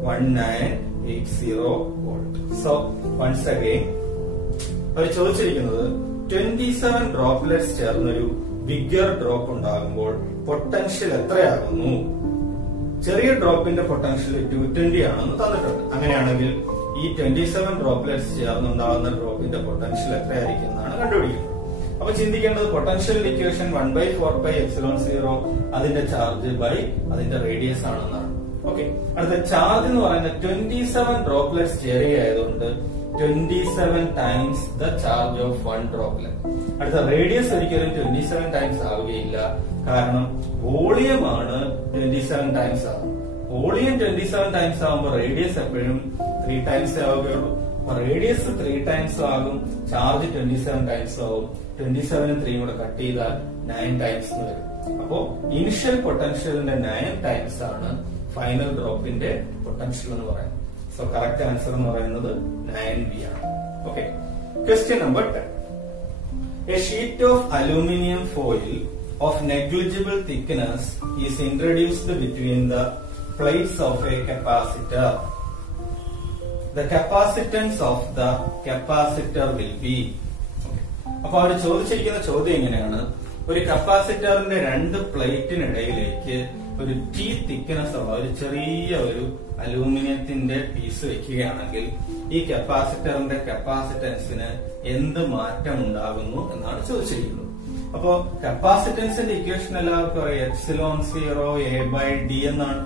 1980 volt. So once again, അവർ ചോദിച്ചിരിക്കുന്നത് 27 ഡ്രോപ്ലെറ്റ്സ് ചേർന്നൊരു ബിഗർ ഡ്രോപ്പ് ഉണ്ടാകുമ്പോൾ പൊട്ടൻഷ്യൽ എത്രയാകുന്നു? ചെറിയ ഡ്രോപ്പിന്റെ പൊട്ടൻഷ്യൽ 220 ആണെന്ന് തന്നിട്ടുണ്ട്. അങ്ങനെയാണെങ്കിൽ ഈ 27 ഡ്രോപ്ലെറ്റ്സ് ചേർന്നുണ്ടാകുന്ന ഡ്രോപ്പിന്റെ പൊട്ടൻഷ്യൽ എത്രയായിരിക്കും എന്നാണ് കണ്ടുപിടിക്കുന്നത്. അപ്പൊ ചിന്തിക്കേണ്ടത് പൊട്ടൻഷ്യൽ ഇക്വേഷൻ 1/4πε0 അതിന്റെ ചാർജ് ബൈ അതിന്റെ റേഡിയസ് ആണെന്നാണ്. ഓക്കെ, അടുത്ത ചാർജ് എന്ന് പറയുന്നത് 27 ഡ്രോപ്ലെറ്റ്സ് ചേരുകയായതുകൊണ്ട് 27 times the charge of 1 droplet. അടുത്ത റേഡിയസ് ഒരിക്കലും 27 ടൈംസ് ആവുകയില്ല, കാരണം വോളിയം ആണ് 27 ടൈംസ് ആകും. വോളിയം 27 ടൈംസ് ആകുമ്പോൾ റേഡിയസ് എപ്പോഴും 3 ടൈംസ് ആവുകയുള്ളൂ. അപ്പൊ റേഡിയസ് 3 ടൈംസ് ആകും, ചാർജ് 27 ടൈംസ് ആവും. 27 3 കൂടെ കട്ട് ചെയ്താൽ 9 ടൈംസ് വരും. അപ്പോ ഇനിഷ്യൽ പൊട്ടൻഷ്യലിന്റെ 9 ടൈംസ് ആണ് ഫൈനൽ ഡ്രോപ്പിന്റെ പൊട്ടൻഷ്യൽ എന്ന് പറയുന്നത്. സോ കറക്റ്റ് ആൻസർ എന്ന് പറയുന്നത് 9B ആണ്. Okay, question number 10. A sheet of aluminium foil of negligible thickness is introduced between the plates of a capacitor. The capacitance of the capacitor will be. അപ്പൊ അവർ ചോദിച്ചിരിക്കുന്ന ചോദ്യം എങ്ങനെയാണ്? ഒരു കപ്പാസിറ്ററിന്റെ 2 പ്ലേറ്റിനിടയിലേക്ക് ഒരു T തിക്നെസ് ഉള്ള ഒരു ചെറിയ ഒരു അലൂമിനിയത്തിന്റെ പീസ് വെക്കുകയാണെങ്കിൽ ഈ കപ്പാസിറ്ററിന്റെ കപ്പാസിറ്റൻസിന് എന്ത് മാറ്റം ഉണ്ടാകുന്നു എന്നാണ് ചോദിച്ചിരിക്കുന്നത്. അപ്പോ കപ്പാസിറ്റൻസിന്റെ ഇക്വേഷൻ എല്ലാവർക്കും അറിയാം, ε0 A/d എന്നാണ്.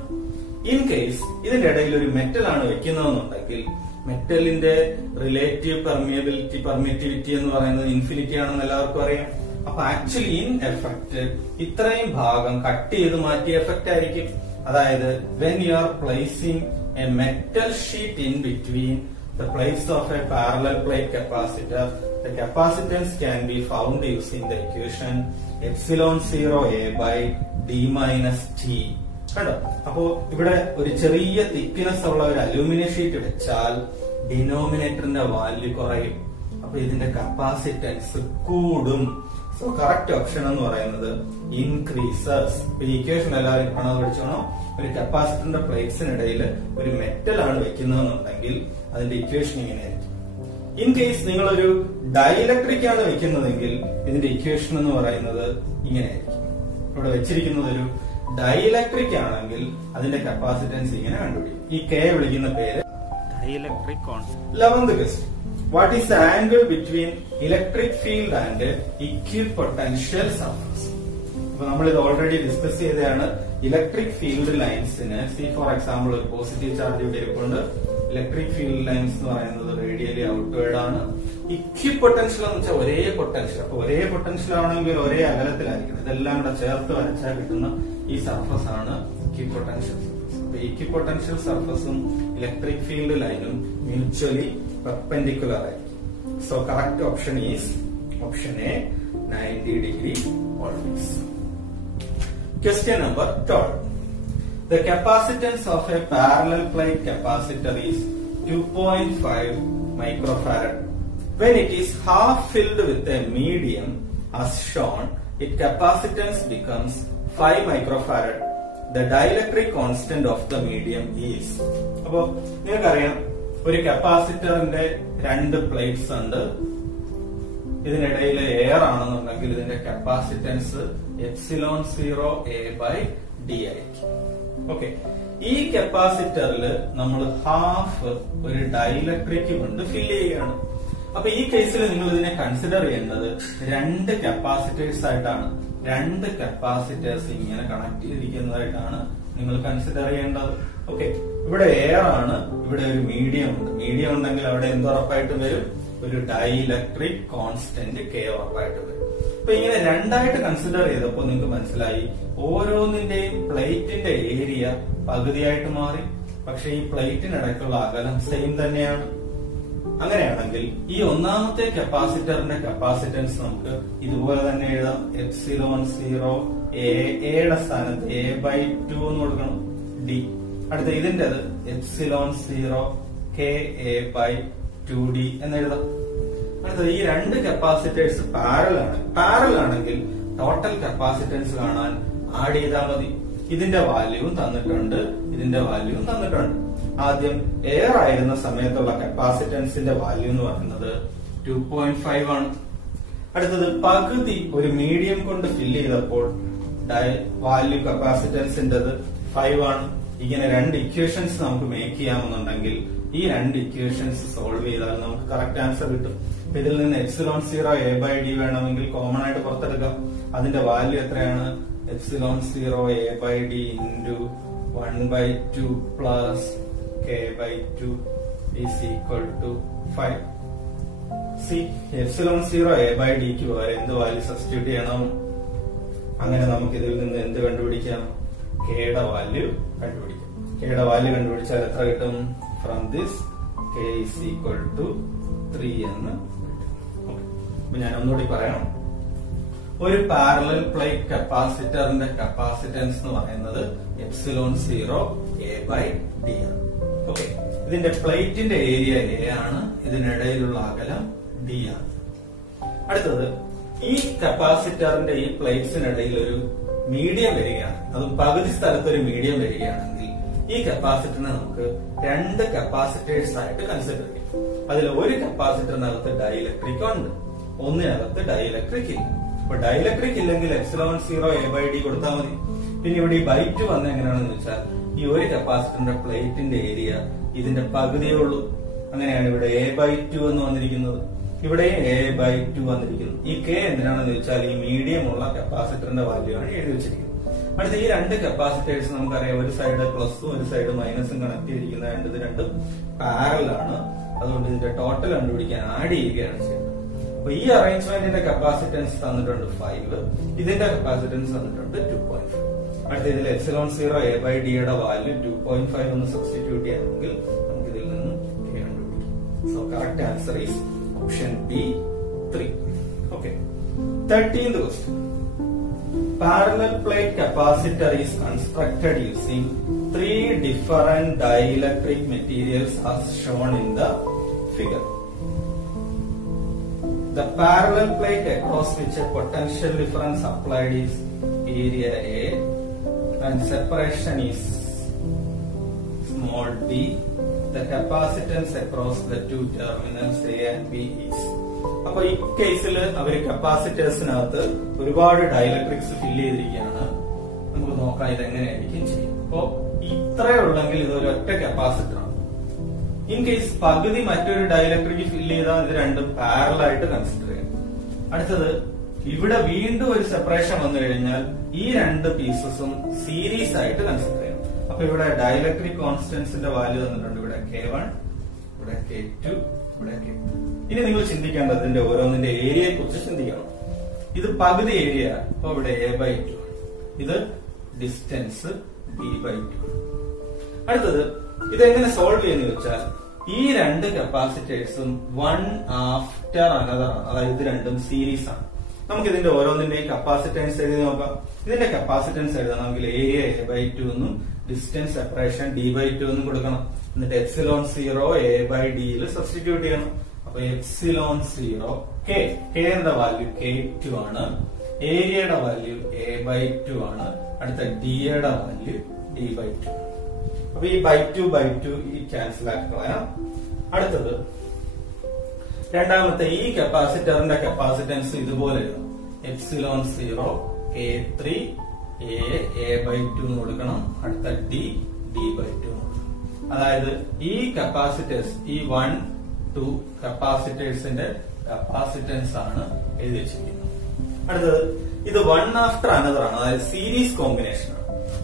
ഇൻ കേസ് ഇതിന്റെ ഇടയിൽ ഒരു മെറ്റൽ ആണ് വെക്കുന്നതെന്നുണ്ടെങ്കിൽ മെറ്റലിന്റെ റിലേറ്റീവ് പെർമിറ്റിവിറ്റി എന്ന് പറയുന്നത് ഇൻഫിനിറ്റി ആണെന്ന് എല്ലാവർക്കും അറിയാം. അപ്പൊ ആക്ച്വലി ഇൻ എഫക്ട് ഇത്രയും ഭാഗം കട്ട് ചെയ്ത് മാറ്റിയ എഫക്ട് ആയിരിക്കും. അതായത് when you are placing a metal sheet in between the plates of a parallel plate capacitor, the capacitance can be found using the equation ε0 A/d-t. കണ്ടോ? അപ്പോ ഇവിടെ ഒരു ചെറിയ തിക്നെസ് ഉള്ള ഒരു അലൂമിനിയം ഷീറ്റ് വെച്ചാൽ ഡിനോമിനേറ്ററിന്റെ വാല്യൂ കുറയും. അപ്പൊ ഇതിന്റെ കപ്പാസിറ്റൻസ് കൂടും. സോ കറക്റ്റ് ഓപ്ഷൻ എന്ന് പറയുന്നത് ഇൻക്രീസസ്. ഈ ഇക്വേഷൻ എല്ലാവരും കാണാതെ പഠിച്ചോണോ? ഒരു കപ്പാസിറ്ററിന്റെ പ്ലേറ്റ്സിനിടയിൽ ഒരു മെറ്റൽ ആണ് വെക്കുന്നതെന്നുണ്ടെങ്കിൽ അതിന്റെ ഇക്വേഷൻ ഇങ്ങനെയായിരിക്കും. ഇൻ കേസ് നിങ്ങളൊരു ഡൈഇലക്ട്രിക് ആണ് വെക്കുന്നതെങ്കിൽ ഇതിന്റെ ഇക്വേഷൻ എന്ന് പറയുന്നത് ഇങ്ങനെയായിരിക്കും. ഇവിടെ വെച്ചിരിക്കുന്നത് ഒരു ഡൈഇലക്ട്രിക് ആണെങ്കിൽ അതിന്റെ കപ്പാസിറ്റൻസ് ഇങ്ങനെ കണ്ടുപിടിക്കും. ഈ കെ വിളിക്കുന്ന പേര് dielectric constant. 11th question. What is the angle between electric field and equipotential surface? അപ്പൊ നമ്മൾ ഇത് ഓൾറെഡി ഡിസ്കസ് ചെയ്തതാണ്. ഇലക്ട്രിക് ഫീൽഡ് ലൈൻസിന് ഫോർ എക്സാമ്പിൾ ഒരു പോസിറ്റീവ് ചാർജ് ഇവിടെ ഇരിപ്പുണ്ട്. ഇലക്ട്രിക് ഫീൽഡ് ലൈൻസ് എന്ന് പറയുന്നത് റേഡിയലി ഔട്ട്വേർഡ് ആണ്. ഇക്വിപൊട്ടൻഷ്യൽ എന്ന് വെച്ചാൽ ഒരേ പൊട്ടൻഷ്യൽ. അപ്പൊ ഒരേ പൊട്ടൻഷ്യൽ ആണെങ്കിൽ ഒരേ അകലത്തിലായിരിക്കണം. ഇതെല്ലാം കൂടെ ചേർത്ത് വരച്ചാൽ കിട്ടുന്ന ഈ സർഫസ് ആണ് ഇക്വിപൊട്ടൻഷ്യൽ സർഫസ്. അപ്പൊ ഇക്വിപൊട്ടൻഷ്യൽ സർഫസും ഇലക്ട്രിക് ഫീൽഡ് ലൈനും മ്യൂച്വലി perpendicular ആയിരിക്കും. So correct option is option A, 90 degree always. Question number 12. The capacitance of a parallel plate capacitor is 2.5 microfarad. When it is half filled with a medium as shown, its capacitance becomes 5 microfarad. The dielectric constant of the medium is. അപ്പോ നിങ്ങൾക്കറിയാം, ഒരു കപ്പാസിറ്ററിന്റെ 2 plates ഉണ്ട്. ഇതിനിടയിൽ air ആണെന്നുണ്ടെങ്കിൽ ഇതിന്റെ capacitance ε0 A/d ആയിരിക്കും. Okay, ഈ കപ്പാസിറ്ററിൽ നമ്മൾ ഹാഫ് ഒരു ഡൈഇലക്ട്രിക് കൊണ്ട് ഫില്ല് ചെയ്യുകയാണ്. അപ്പൊ ഈ കേസിൽ നിങ്ങൾ ഇതിനെ കൺസിഡർ ചെയ്യേണ്ടത് 2 കപ്പാസിറ്റേഴ്സ് ആയിട്ടാണ്. 2 കപ്പാസിറ്റേഴ്സ് ഇങ്ങനെ കണക്ട് ചെയ്തിരിക്കുന്നതായിട്ടാണ് നിങ്ങൾ കൺസിഡർ ചെയ്യേണ്ടത്. ഓക്കെ, ഇവിടെ എയർ ആണ്, ഇവിടെ ഒരു മീഡിയം ഉണ്ട്. മീഡിയം ഉണ്ടെങ്കിൽ അവിടെ എന്ത് ഉറപ്പായിട്ട് വരും? ഒരു ഡൈഇലക്ട്രിക് കോൺസ്റ്റന്റ് K ഉറപ്പായിട്ട് വരും. അപ്പൊ ഇങ്ങനെ 2ആയിട്ട് കൺസിഡർ ചെയ്തപ്പോൾ നിങ്ങൾക്ക് മനസ്സിലായി ഓരോന്നിന്റെയും പ്ലേറ്റിന്റെ ഏരിയ പകുതിയായിട്ട് മാറി. പക്ഷെ ഈ പ്ലേറ്റിനിടയ്ക്കുള്ള അകലം സെയിം തന്നെയാണ്. അങ്ങനെയാണെങ്കിൽ ഈ ഒന്നാമത്തെ കപ്പാസിറ്ററിന്റെ കപ്പാസിറ്റൻസ് നമുക്ക് ഇതുപോലെ തന്നെ എഴുതാം. ε0 എയുടെ സ്ഥാനത്ത് A/2 എന്ന് കൊടുക്കണം, d. അടുത്ത ഇതിന്റേത് ε0 Ka/2d എന്ന് എഴുതാം. അടുത്തത് ഈ രണ്ട് കപ്പാസിറ്റേഴ്സ് പാരലൽ ആണെങ്കിൽ ടോട്ടൽ കപ്പാസിറ്റൻസ് കാണാൻ ആഡ് ചെയ്താൽ മതി. ഇതിന്റെ വാല്യൂവും തന്നിട്ടുണ്ട്, ഇതിന്റെ വാല്യൂവും തന്നിട്ടുണ്ട്. ആദ്യം എയർ ആയിരുന്ന സമയത്തുള്ള കപ്പാസിറ്റൻസിന്റെ വാല്യൂ എന്ന് പറയുന്നത് 2.5 ആണ്. അടുത്തത് പകുതി ഒരു മീഡിയം കൊണ്ട് ഫില്ല് ചെയ്തപ്പോൾ വാല്യൂ കപ്പാസിറ്റൻസിന്റേത് 5 ആണ്. ഇങ്ങനെ രണ്ട് ഇക്വേഷൻസ് നമുക്ക് മേക്ക് ചെയ്യാമെന്നുണ്ടെങ്കിൽ ഈ രണ്ട് ഇക്വേഷൻസ് സോൾവ് ചെയ്താൽ നമുക്ക് കറക്റ്റ് ആൻസർ കിട്ടും. ഇതിൽ നിന്ന് ε0 a/d വേണമെങ്കിൽ കോമൺ ആയിട്ട് പുറത്തെടുക്കാം. അതിന്റെ വാല്യൂ എത്രയാണ്? ε0 a/d into 1/2 plus k/2 is equal to 5. ε0 a/d ക്ക് പകരം എന്ത് വാല്യൂ സബ്സ്റ്റിറ്റ്യൂട്ട് ചെയ്യണം? അങ്ങനെ നമുക്ക് ഇതിൽ നിന്ന് എന്ത് കണ്ടുപിടിക്കാം? കെയുടെ വാല്യൂ കണ്ടുപിടിക്കാം. കെയുടെ വാല്യൂ കണ്ടുപിടിച്ചാൽ എത്ര കിട്ടും? From this k is equal to 3 എന്ന് കിട്ടും. അപ്പൊ ഞാൻ ഒന്നുകൂടി പറയാം. ഒരു പാരലൽ പ്ലേറ്റ് കപ്പാസിറ്ററിന്റെ കപ്പാസിറ്റൻസ് എന്ന് പറയുന്നത് ε0 a/d ആണ്. ഓക്കെ, ഇതിന്റെ പ്ലേറ്റിന്റെ ഏരിയ a ആണ്, ഇതിനിടയിലുള്ള അകലം d ആണ്. അടുത്തത് ഈ കപ്പാസിറ്ററിന്റെ ഈ പ്ലേറ്റ്സിനിടയിൽ ഒരു മീഡിയം വരികയാണ്, അത് പകുതി സ്ഥലത്ത് ഒരു മീഡിയം വരികയാണെങ്കിൽ ഈ കപ്പാസിറ്ററിനെ നമുക്ക് രണ്ട് കപ്പാസിറ്റേഴ്സ് ആയിട്ട് കൺസിഡർ ചെയ്യാം. അതിൽ ഒരു കപ്പാസിറ്ററിനകത്ത് ഡൈഇലക്ട്രിക് ഉണ്ട്, ഒന്നിനകത്ത് ഡൈഇലക്ട്രിക് ഇല്ല. അപ്പൊ ഡൈഇലക്ട്രിക് ഇല്ലെങ്കിൽ ε0 a/d കൊടുത്താൽ മതി. പിന്നെ ഇവിടെ ഈ ബൈ2 വന്ന എങ്ങനെയാണെന്ന് വെച്ചാൽ ഈ ഒരു കപ്പാസിറ്ററിന്റെ പ്ലേറ്റിന്റെ ഏരിയ ഇതിന്റെ പകുതിയേ ഉള്ളൂ. അങ്ങനെയാണ് ഇവിടെ a/2 എന്ന് വന്നിരിക്കുന്നത്, ഇവിടെ a/2 വന്നിരിക്കുന്നു. ഈ k എന്തിനാണെന്ന് വെച്ചാൽ ഈ മീഡിയം ഉള്ള കപ്പാസിറ്ററിന്റെ വാല്യൂ ആണ് എഴുതി വെച്ചിരിക്കുന്നത്. അടുത്ത ഈ രണ്ട് കപ്പാസിറ്റേഴ്സ് നമുക്കറിയാം, ഒരു സൈഡ് പ്ലസും ഒരു സൈഡ് മൈനസും കണക്ട് ചെയ്തിരിക്കുന്ന ഇത് രണ്ടും പാരലൽ ആണ്. അതുകൊണ്ട് ഇതിന്റെ ടോട്ടൽ കണ്ടുപിടിക്കാൻ ആഡ് ചെയ്യുകയാണ് ചെയ്യുന്നത്. അപ്പൊ ഈ അറേഞ്ച്മെന്റിന്റെ കപ്പാസിറ്റൻസ് തന്നിട്ടുണ്ട് 5, ഇതിന്റെ കപ്പാസിറ്റൻസ് തന്നിട്ടുണ്ട് 2.5. അടുത്ത ഇതിൽ ε0 a/d യുടെ വാല്യൂ 2.5 എന്ന് സബ്സ്റ്റിറ്റ്യൂട്ട് ചെയ്യാമെങ്കിൽ നമുക്ക് ഇതിൽ നിന്ന് k കണ്ടുപിടിക്കാം. So correct answer is option B 3. Okay, 13th question. Parallel plate capacitor is constructed using 3 different dielectric materials as shown in the figure. The parallel plate across which a potential difference applied is area A and separation is small d. The capacitance across the two terminals A and B is. അപ്പൊ ഈ കേസിൽ അവര് കപ്പാസിറ്റേഴ്സിനകത്ത് ഒരുപാട് dielectrics fill ചെയ്തിരിക്കുകയാണ്. നമുക്ക് നോക്കാം ഇതെങ്ങനെയായിരിക്കും ചെയ്യും. അപ്പോ ഇത്രയുള്ളെങ്കിൽ ഇത് ഒരൊറ്റ കപ്പാസിറ്റർ ആണ്. ഇൻ കേസ് പകുതി മറ്റൊരു ഡൈഇലക്ട്രിക് ഫില്ല് ചെയ്താൽ ഇത് രണ്ടും പാരലൽ ആയിട്ട് കൺസിഡർ ചെയ്യാം. അടുത്തത് ഇവിടെ വീണ്ടും ഒരു സെപ്പറേഷൻ വന്നു കഴിഞ്ഞാൽ ഈ രണ്ട് പീസസും സീരീസ് ആയിട്ട് കൺസിഡർ ചെയ്യാം. അപ്പൊ ഇവിടെ ഡൈഇലക്ട്രിക് കോൺസ്റ്റന്റ്സിന്റെ വാല്യൂ തന്നിട്ടുണ്ട്. ഇവിടെ k1, ഇവിടെ k2, ഇവിടെ k3. ഇനി നിങ്ങൾ ചിന്തിക്കേണ്ടത് ഇതിന്റെ ഓരോന്നിന്റെ ഏരിയയെ കുറിച്ച് ചിന്തിക്കണം. ഇത് പകുതി ഏരിയ, അപ്പൊ ഇവിടെ a/2, ഇത് ഡിസ്റ്റൻസ് b/2. അടുത്തത് ഇതെങ്ങനെ സോൾവ് ചെയ്യുന്ന വെച്ചാൽ ഈ രണ്ട് കപ്പാസിറ്റേഴ്സും വൺ ആഫ്റ്റർ അനദർ ആണ്, അതായത് ഇത് രണ്ടും സീരീസ് ആണ്. നമുക്ക് ഇതിന്റെ ഓരോന്നിന്റെയും കപ്പാസിറ്റൻസ് എഴുതി നോക്കാം. ഇതിന്റെ കപ്പാസിറ്റൻസ് എഴുതണമെങ്കിൽ ഏരിയ a/2 എന്നും ഡിസ്റ്റൻസ് സെപ്പറേഷൻ d/2 എന്നും കൊടുക്കണം. എന്നിട്ട് ε0 a/d യിൽ സബ്സ്റ്റിറ്റ്യൂട്ട് ചെയ്യണം. അപ്പൊ ε0 k ന്റെ വാല്യൂ k2 ആണ്, ഏരിയയുടെ വാല്യൂ a/2 ആണ്, അടുത്ത d യുടെ വാല്യൂ d/2. അപ്പൊ ഈ by2 ഈ ക്യാൻസൽ ആക്കി കളയാം. അടുത്തത് രണ്ടാമത്തെ ഈ കപ്പാസിറ്ററിന്റെ കപ്പാസിറ്റൻസ് ഇതുപോലെ എഴുതാം. ε0 k3 a/2 എന്ന് കൊടുക്കണം, അടുത്ത d d/2. അതായത് ഈ കപ്പാസിറ്റേഴ്സ്, ഈ 1, 2 കപ്പാസിറ്റേഴ്സിന്റെ കപ്പാസിറ്റൻസ് ആണ് എഴുതി വെച്ചിരിക്കുന്നത്. അടുത്തത് ഇത് വൺ ആഫ്റ്റർ അനദർ ആണ്, അതായത് സീരീസ് കോമ്പിനേഷൻ ആണ്.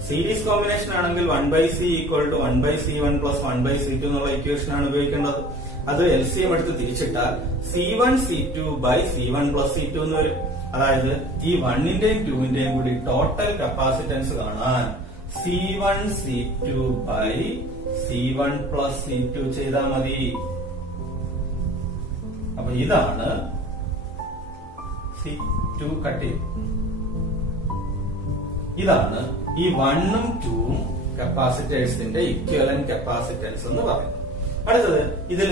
സീരീസ് കോമ്പിനേഷൻ ആണെങ്കിൽ 1/c = 1/c1 + 1/c2 എന്നുള്ള ഇക്വേഷൻ ആണ് ഉപയോഗിക്കേണ്ടത്. അത് LCM എടുത്ത് തിരിച്ചിട്ടാൽ c1 c2 c1 + c2 എന്ന് വരും. അതായത് ഈ 1ന്റെയും 2ന്റെയും കൂടി ടോട്ടൽ കപ്പാസിറ്റൻസ് കാണാൻ c1 c2 c1 + c2 ചെയ്താൽ മതി. അപ്പൊ ഇതാണ് c2 കട്ട് ചെയ്തു. ഇതാണ് ഈ 1ഉം 2ഉം കപ്പാസിറ്റേഴ്സിന്റെ ഇക്വലന്റ് കപ്പാസിറ്റൻസ് എന്ന് പറയുന്നത്. അടുത്തത് ഇതിൽ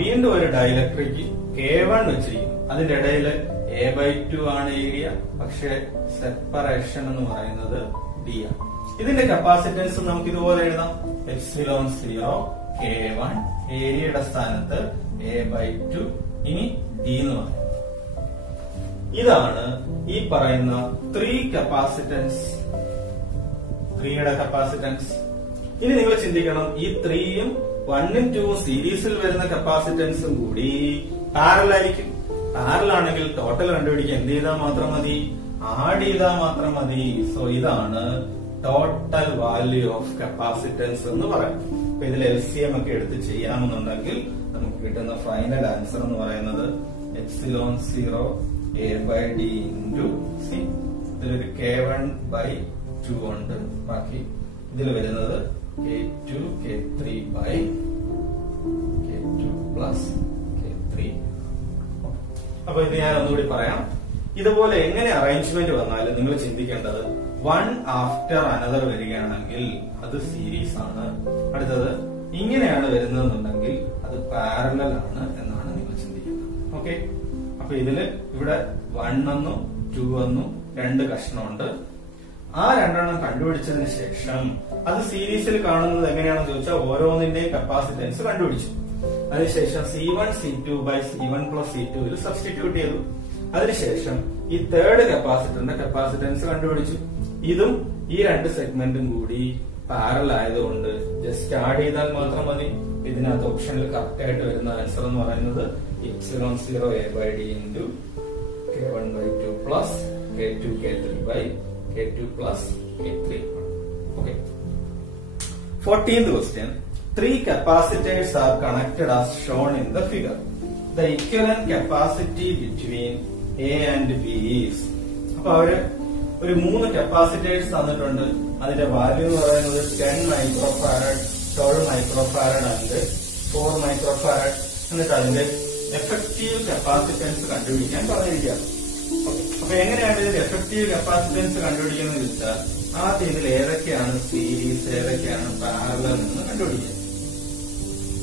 വീണ്ടും ഒരു ഡൈലക്ട്രിക് K1 വെച്ചിരിക്കുന്നു. അതിന്റെ ഇടയിൽ A/2 ആണ് ഏരിയ, പക്ഷെ സെപ്പറേഷൻ എന്ന് പറയുന്നത് D ആണ്. ഇതിന്റെ കപ്പാസിറ്റൻസ് നമുക്ക് ഇതുപോലെ എഴുതാം. ε0 K1 ഏരിയയുടെ സ്ഥാനത്ത് A/2 ഇനി D എന്ന് പറയും. ഇതാണ് ഈ പറയുന്ന 3 കപ്പാസിറ്റൻസ്, 3യുടെ കപ്പാസിറ്റൻസ്. ഇനി നിങ്ങൾ ചിന്തിക്കണം, ഈ 3യും 1ഉം 2ഉം സീരീസിൽ വരുന്ന കപ്പാസിറ്റൻസും കൂടി പാരലായിരിക്കും. പാരലാണെങ്കിൽ ടോട്ടൽ കണ്ടുപിടിക്കാൻ എന്ത് ചെയ്താൽ മാത്രം മതി? ആഡ് ചെയ്താൽ മാത്രം മതി. സോ ഇതാണ് ടോട്ടൽ വാല്യൂ ഓഫ് കപ്പാസിറ്റൻസ് എന്ന് പറയാം. അപ്പൊ ഇതിൽ LCM ഒക്കെ എടുത്ത് ചെയ്യാമെന്നുണ്ടെങ്കിൽ നമുക്ക് കിട്ടുന്ന ഫൈനൽ ആൻസർ എന്ന് പറയുന്നത് ε0 A/D ഇൻറ്റു സി. ഇതിലൊരു K1/2 ഉണ്ട്. ബാക്കി ഇതിൽ വരുന്നത് K2 K3 by K2 plus K3. അപ്പൊ ഇത് ഞാൻ ഒന്നുകൂടി പറയാം. ഇതുപോലെ എങ്ങനെ അറേഞ്ച്മെന്റ് വന്നാലും നിങ്ങൾ ചിന്തിക്കേണ്ടത് വൺ ആഫ്റ്റർ അനദർ വരികയാണെങ്കിൽ അത് സീരീസ് ആണ്. അടുത്തത് ഇങ്ങനെയാണ് വരുന്നതെന്നുണ്ടെങ്കിൽ അത് പാരലൽ ആണ് എന്നാണ് നിങ്ങൾ ചിന്തിക്കുന്നത്. ഓക്കെ, അപ്പൊ ഇതില് ഇവിടെ 1 എന്നും 2 എന്നും 2 കഷ്ണമുണ്ട്. ആ 2 എണ്ണം കണ്ടുപിടിച്ചതിന് ശേഷം അത് സീരീസിൽ കാണുന്നത് എങ്ങനെയാണെന്ന് ചോദിച്ചാൽ ഓരോന്നിന്റെയും കപ്പാസിറ്റൻസ് കണ്ടുപിടിച്ചു. അതിനുശേഷം C1 C2 by C1 plus C2 ൽ സബ്സ്റ്റിറ്റ്യൂട്ട് ചെയ്തു. അതിനുശേഷം ഈ തേർഡ് കപ്പാസിറ്ററിന്റെ കപ്പാസിറ്റൻസ് കണ്ടുപിടിച്ചു. ഇതും ഈ 2 സെഗ്മെന്റും കൂടി പാരലൽ ആയതുകൊണ്ട് ജസ്റ്റ് ആഡ് ചെയ്താൽ മാത്രം മതി. ഇതിനകത്ത് ഓപ്ഷനിൽ കറക്റ്റ് ആയിട്ട് വരുന്ന ആൻസർ എന്ന് പറയുന്നത് ε0 A/D into K1/2 plus K2 K3 by K2 plus K3. Okay. 14th question. 3 capacitors are connected as shown in the figure. The equivalent capacity between A and B is. അപ്പൊ അവര് ഒരു 3 capacitors തന്നിട്ടുണ്ട്. അതിന്റെ value എന്ന് പറയുന്നത് 10 microfarad, 12 microfarad and 4 microfarad. എന്നിട്ട് അതിന്റെ effective capacitance കണ്ടുപിടിക്കാൻ പറഞ്ഞിരിക്കുകയാണ്. അപ്പൊ എങ്ങനെയാണ് ഇതിന്റെ എഫക്റ്റീവ് കപ്പാസിറ്റൻസ് കണ്ടുപിടിക്കുന്നത് വെച്ചാൽ ആദ്യം ഇതിൽ ഏതൊക്കെയാണ് സീരീസ് ഏതൊക്കെയാണ് പാരലൽ എന്ന് കണ്ടുപിടിക്കുക.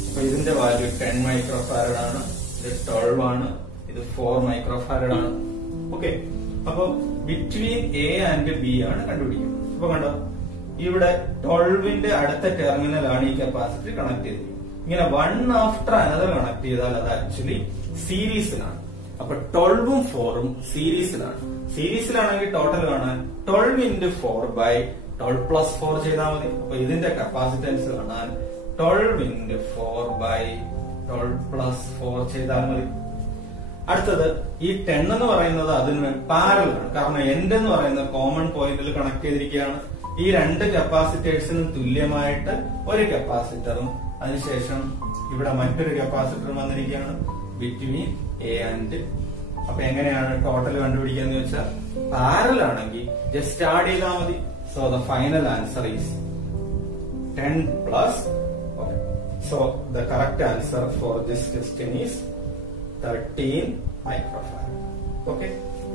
അപ്പൊ ഇതിന്റെ വാല്യൂ 10 മൈക്രോഫാരഡ് ആണ്, ഇത് 12 ആണ്, ഇത് 4 മൈക്രോഫാരഡ് ആണ്. ഓക്കെ, അപ്പൊ ബിറ്റ്വീൻ എ ആൻഡ് ബി ആണ് കണ്ടുപിടിക്കുന്നത്. അപ്പൊ കണ്ടോ, ഇവിടെ 12ന്റെ അടുത്ത ടെർമിനലാണ് ഈ കപ്പാസിറ്റർ കണക്ട് ചെയ്തിരിക്കുന്നത്. ഇങ്ങനെ 1 ആഫ്റ്റർ അനദർ കണക്ട് ചെയ്താൽ അത് ആക്ച്വലി സീരീസിലാണ്. അപ്പൊ 12ഉം 4ഉം സീരീസിലാണ്. സീരീസിലാണെങ്കിൽ ടോട്ടൽ കാണാൻ 12 ഇൻറ്റു 4 ബൈ 12 പ്ലസ് 4 ചെയ്താൽ മതി. അപ്പൊ ഇതിന്റെ കപ്പാസിറ്റൻസ് കാണാൻ 12 ഇൻറ്റു 4 ബൈ 12 പ്ലസ് 4 ചെയ്താൽ മതി. അടുത്തത് ഈ 10 എന്ന് പറയുന്നത് അതിന് പാരലാണ്. കാരണം എൻഡ് എന്ന് പറയുന്ന കോമൺ പോയിന്റിൽ കണക്ട് ചെയ്തിരിക്കുകയാണ്. ഈ 2 കപ്പാസിറ്റേഴ്സിനും തുല്യമായിട്ട് ഒരു കപ്പാസിറ്ററും അതിനുശേഷം ഇവിടെ മറ്റൊരു കപ്പാസിറ്ററും വന്നിരിക്കുകയാണ് ബിറ്റ്വീൻ എ ആൻഡ്. അപ്പൊ എങ്ങനെയാണ് ടോട്ടൽ കണ്ടുപിടിക്കാന്ന് വെച്ചാൽ പാരലൽ ആണെങ്കിൽ ജസ്റ്റ് ആഡ് ചെയ്താൽ മതി. So the final answer is 10 plus. So the correct answer for this question is 13 microfarad. Okay,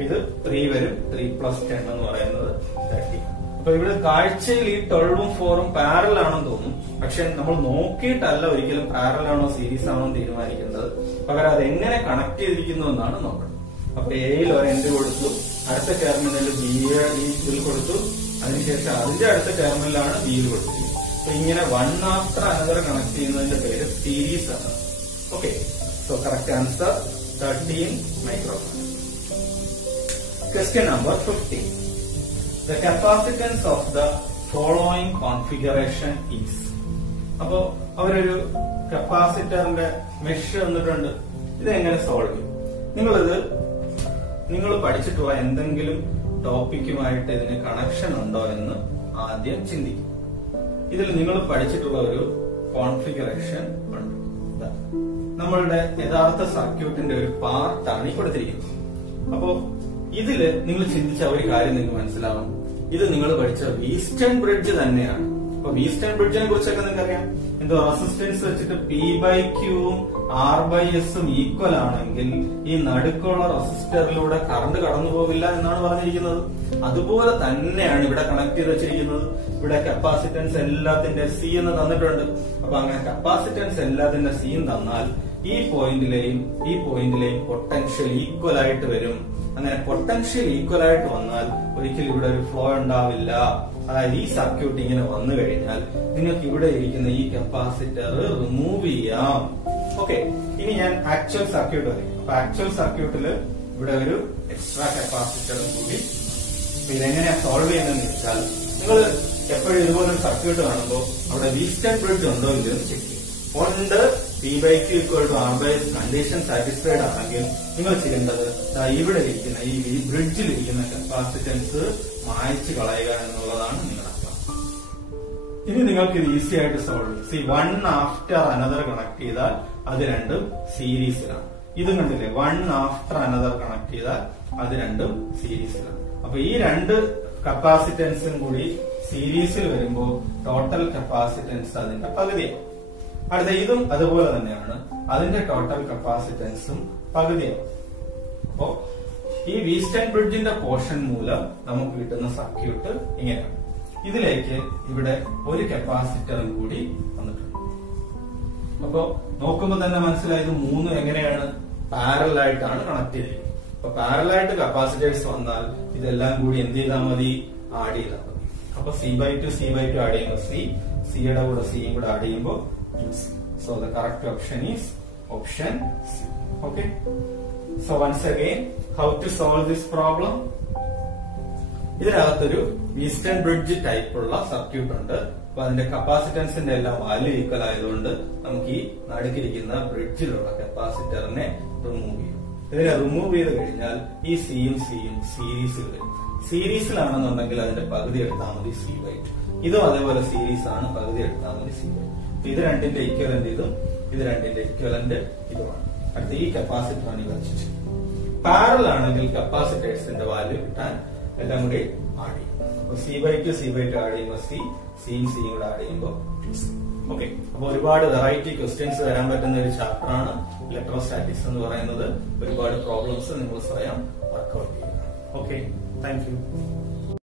ഇത് 3 വരും. 3 പ്ലസ് 10 എന്ന് പറയുന്നത് 30. അപ്പൊ ഇവിടെ കാഴ്ചയിൽ ഈ 12ഉം 4ഉം പാരലൽ ആണെന്ന് തോന്നും. പക്ഷെ നമ്മൾ നോക്കിയിട്ടല്ല ഒരിക്കലും പാരലൽ ആണോ സീരീസ് ആണോ തീരുമാനിക്കേണ്ടത്. പകരം അത് എങ്ങനെ കണക്ട് ചെയ്തിരിക്കുന്നു എന്നാണ് നോക്കണം. അപ്പൊ എയിൽ ഒരു എൻഡ് കൊടുത്തു, അടുത്ത ടെർമിനൽ ബിയിൽ കൊടുത്തു, അതിനുശേഷം അതിന്റെ അടുത്ത ടെർമിനലാണ് ബിയിൽ കൊടുത്തത്. അപ്പൊ ഇങ്ങനെ 1 ആഫ്റ്റർ അനദർ കണക്ട് ചെയ്യുന്നതിന്റെ പേര് സീരീസ് ആണ്. Okay, so correct answer 13 microfarad. Question number 15. The capacitance of the following configuration is. അപ്പോ അവരൊരു കപ്പാസിറ്ററിന്റെ മെഷ് തന്നിട്ടുണ്ട്. ഇത് എങ്ങനെ സോൾവ് ചെയ്യും? നിങ്ങൾ പഠിച്ചിട്ടുള്ള എന്തെങ്കിലും ടോപ്പിക്കുമായിട്ട് ഇതിന് കണക്ഷൻ ഉണ്ടോ എന്ന് ആദ്യം ചിന്തിക്കും. ഇതിൽ നിങ്ങൾ പഠിച്ചിട്ടുള്ള ഒരു കോൺഫിഗറേഷൻ ഉണ്ട്. നമ്മളുടെ യഥാർത്ഥ സർക്യൂട്ടിന്റെ ഒരു പാർട്ടാണ് ഈ കൊടുത്തിരിക്കുന്നത്. അപ്പോ ഇതില് നിങ്ങൾ ചിന്തിച്ച ഒരു കാര്യം നിങ്ങൾക്ക് മനസ്സിലാവും. ഇത് നിങ്ങൾ പഠിച്ച വീസ്റ്റൺ ബ്രിഡ്ജ് തന്നെയാണ്. അപ്പൊ വീസ്റ്റൺ ബ്രിഡ്ജിനെ കുറിച്ചൊക്കെ നിങ്ങൾക്ക് അറിയാം. എന്തോ റെസിസ്റ്റൻസ് വെച്ചിട്ട് പി ബൈ ക്യൂവും ആർ ബൈ എസും ഈക്വൽ ആണെങ്കിൽ ഈ നടുക്കുള്ള റെസിസ്റ്ററിലൂടെ കറണ്ട് കടന്നു പോകില്ല എന്നാണ് പറഞ്ഞിരിക്കുന്നത്. അതുപോലെ തന്നെയാണ് ഇവിടെ കണക്ട് ചെയ്ത് വെച്ചിരിക്കുന്നത്. ഇവിടെ കപ്പാസിറ്റൻസ് എല്ലാത്തിന്റെ സി എന്ന് തന്നിട്ടുണ്ട്. അപ്പൊ അങ്ങനെ കപ്പാസിറ്റൻസ് എല്ലാത്തിന്റെ സിയും തന്നാൽ ഈ പോയിന്റിലെയും പൊട്ടൻഷ്യൽ ഈക്വൽ ആയിട്ട് വരും. അങ്ങനെ പൊട്ടൻഷ്യൽ ഈക്വൽ ആയിട്ട് വന്നാൽ ഒരിക്കലും ഇവിടെ ഒരു ഫ്ലോ ഉണ്ടാവില്ല. അതായത് ഈ സർക്യൂട്ട് ഇങ്ങനെ വന്നു കഴിഞ്ഞാൽ നിങ്ങൾക്ക് ഇവിടെ ഇരിക്കുന്ന ഈ കപ്പാസിറ്റർ റിമൂവ് ചെയ്യാം. ഓക്കെ, ഇനി ഞാൻ ആക്ച്വൽ സർക്യൂട്ട് വരയ്ക്കും. അപ്പൊ ആക്ച്വൽ സർക്യൂട്ടിൽ ഇവിടെ ഒരു എക്സ്ട്രാ കപ്പാസിറ്ററും കൂടി. ഇതെങ്ങനെയാ സോൾവ് ചെയ്യുന്നതെന്ന് വെച്ചാൽ നിങ്ങൾ എപ്പോഴും ഇതുപോലൊരു സർക്യൂട്ട് കാണുമ്പോൾ അവിടെ വീസ്റ്റൺ ബ്രിഡ്ജ് ഉണ്ടോ ഇല്ലെന്ന് ചെക്ക് ചെയ്യും. ഉണ്ട്, P by Q equal to R by S condition satisfied ആണെങ്കിൽ നിങ്ങൾ ചെയ്യേണ്ടത് ഇവിടെ ഇരിക്കുന്ന ഈ ബ്രിഡ്ജിലിരിക്കുന്ന കപ്പാസിറ്റൻസ് മായ്ച്ചു കളയുക എന്നുള്ളതാണ് നിങ്ങളുടെ പ്ലാൻ. ഇനി നിങ്ങൾക്ക് ഇത് ഈസി ആയിട്ട് സോൾവ് ചെയ്യും. വൺ ആഫ്റ്റർ അനദർ കണക്ട് ചെയ്താൽ അത് രണ്ടും സീരീസിലാണ്. ഇതും കണ്ടില്ലേ, വൺ ആഫ്റ്റർ അനദർ കണക്ട് ചെയ്താൽ അത് രണ്ടും സീരീസിലാണ്. അപ്പൊ ഈ രണ്ട് കപ്പാസിറ്റൻസും കൂടി സീരീസിൽ വരുമ്പോൾ ടോട്ടൽ കപ്പാസിറ്റൻസ് അതിന്റെ പകുതിയാണ്. അടുത്ത ഇതും അതുപോലെ തന്നെയാണ്, അതിന്റെ ടോട്ടൽ കപ്പാസിറ്റൻസും പകുതിയാണ്. അപ്പോ ഈ വീസ്റ്റൺ ബ്രിഡ്ജിന്റെ പോർഷൻ മൂലം നമുക്ക് കിട്ടുന്ന സർക്യൂട്ട് ഇങ്ങനെയാണ്. ഇതിലേക്ക് ഇവിടെ ഒരു കപ്പാസിറ്ററും കൂടി വന്നിട്ടുണ്ട്. അപ്പോ നോക്കുമ്പോൾ തന്നെ മനസ്സിലായത് മൂന്നും എങ്ങനെയാണ് പാരലൽ ആയിട്ടാണ് കണക്ട് ചെയ്തിരിക്കുന്നത്. അപ്പൊ പാരലൽ ആയിട്ട് കപ്പാസിറ്റേഴ്സ് വന്നാൽ ഇതെല്ലാം കൂടി എന്ത് ചെയ്താൽ മതി, ആഡ് ചെയ്താൽ മതി. അപ്പൊ C/2 ആഡ് ചെയ്യുമ്പോൾ സിയുടെ കൂടെ സിയും കൂടെ ആഡ് ചെയ്യുമ്പോൾ so the correct option is option C. Okay, so once again, how to solve this problem? ഇതിനകത്തൊരു വീസ്റ്റൺ ബ്രിഡ്ജ് ടൈപ്പ് ഉള്ള സർക്യൂട്ട് ഉണ്ട്. അപ്പൊ അതിന്റെ കപ്പാസിറ്റൻസിന്റെ എല്ലാം വാല്യൂ ഈക്വൽ ആയതുകൊണ്ട് നമുക്ക് ഈ നടുക്കിരിക്കുന്ന ബ്രിഡ്ജിലുള്ള കപ്പാസിറ്ററിനെ റിമൂവ് ചെയ്യും. ഇതിനെ റിമൂവ് ചെയ്ത് കഴിഞ്ഞാൽ ഈ സിയും സീരീസിൽ വരും. സീരീസിലാണെന്നുണ്ടെങ്കിൽ അതിന്റെ പകുതി എടുത്താൽ മതി C/2. ഇതും അതേപോലെ സീരീസ് ആണ്, പകുതി എടുത്താൽ മതി C/2. ഇത് രണ്ടിന്റെ ഇക്വലന്റ് ഇതും, ഇത് രണ്ടിന്റെ ഇക്വലന്റ് ഇതുമാണ്. അടുത്ത ഈ കപ്പാസിറ്ററാണ് ഈ വെച്ചിട്ട്. പാരലൽ ആണെങ്കിൽ കപ്പാസിറ്റേഴ്സിന്റെ വാല്യൂ കിട്ടാൻ എല്ലാം കൂടി ആഡ് ചെയ്യും. അപ്പൊ C/2 ആഡ് ചെയ്യുമ്പോൾ സിയും കൂടെ ആഡ് ചെയ്യുമ്പോൾ. ഓക്കെ, അപ്പൊ ഒരുപാട് വെറൈറ്റി ക്വസ്റ്റ്യൻസ് വരാൻ പറ്റുന്ന ഒരു ചാപ്റ്റർ ആണ് ഇലക്ട്രോസ്റ്റാറ്റിക്സ് എന്ന് പറയുന്നത്. ഒരുപാട് പ്രോബ്ലംസ് നിങ്ങൾ സ്വയം വർക്ക്ഔട്ട് ചെയ്യുക. Okay, thank you.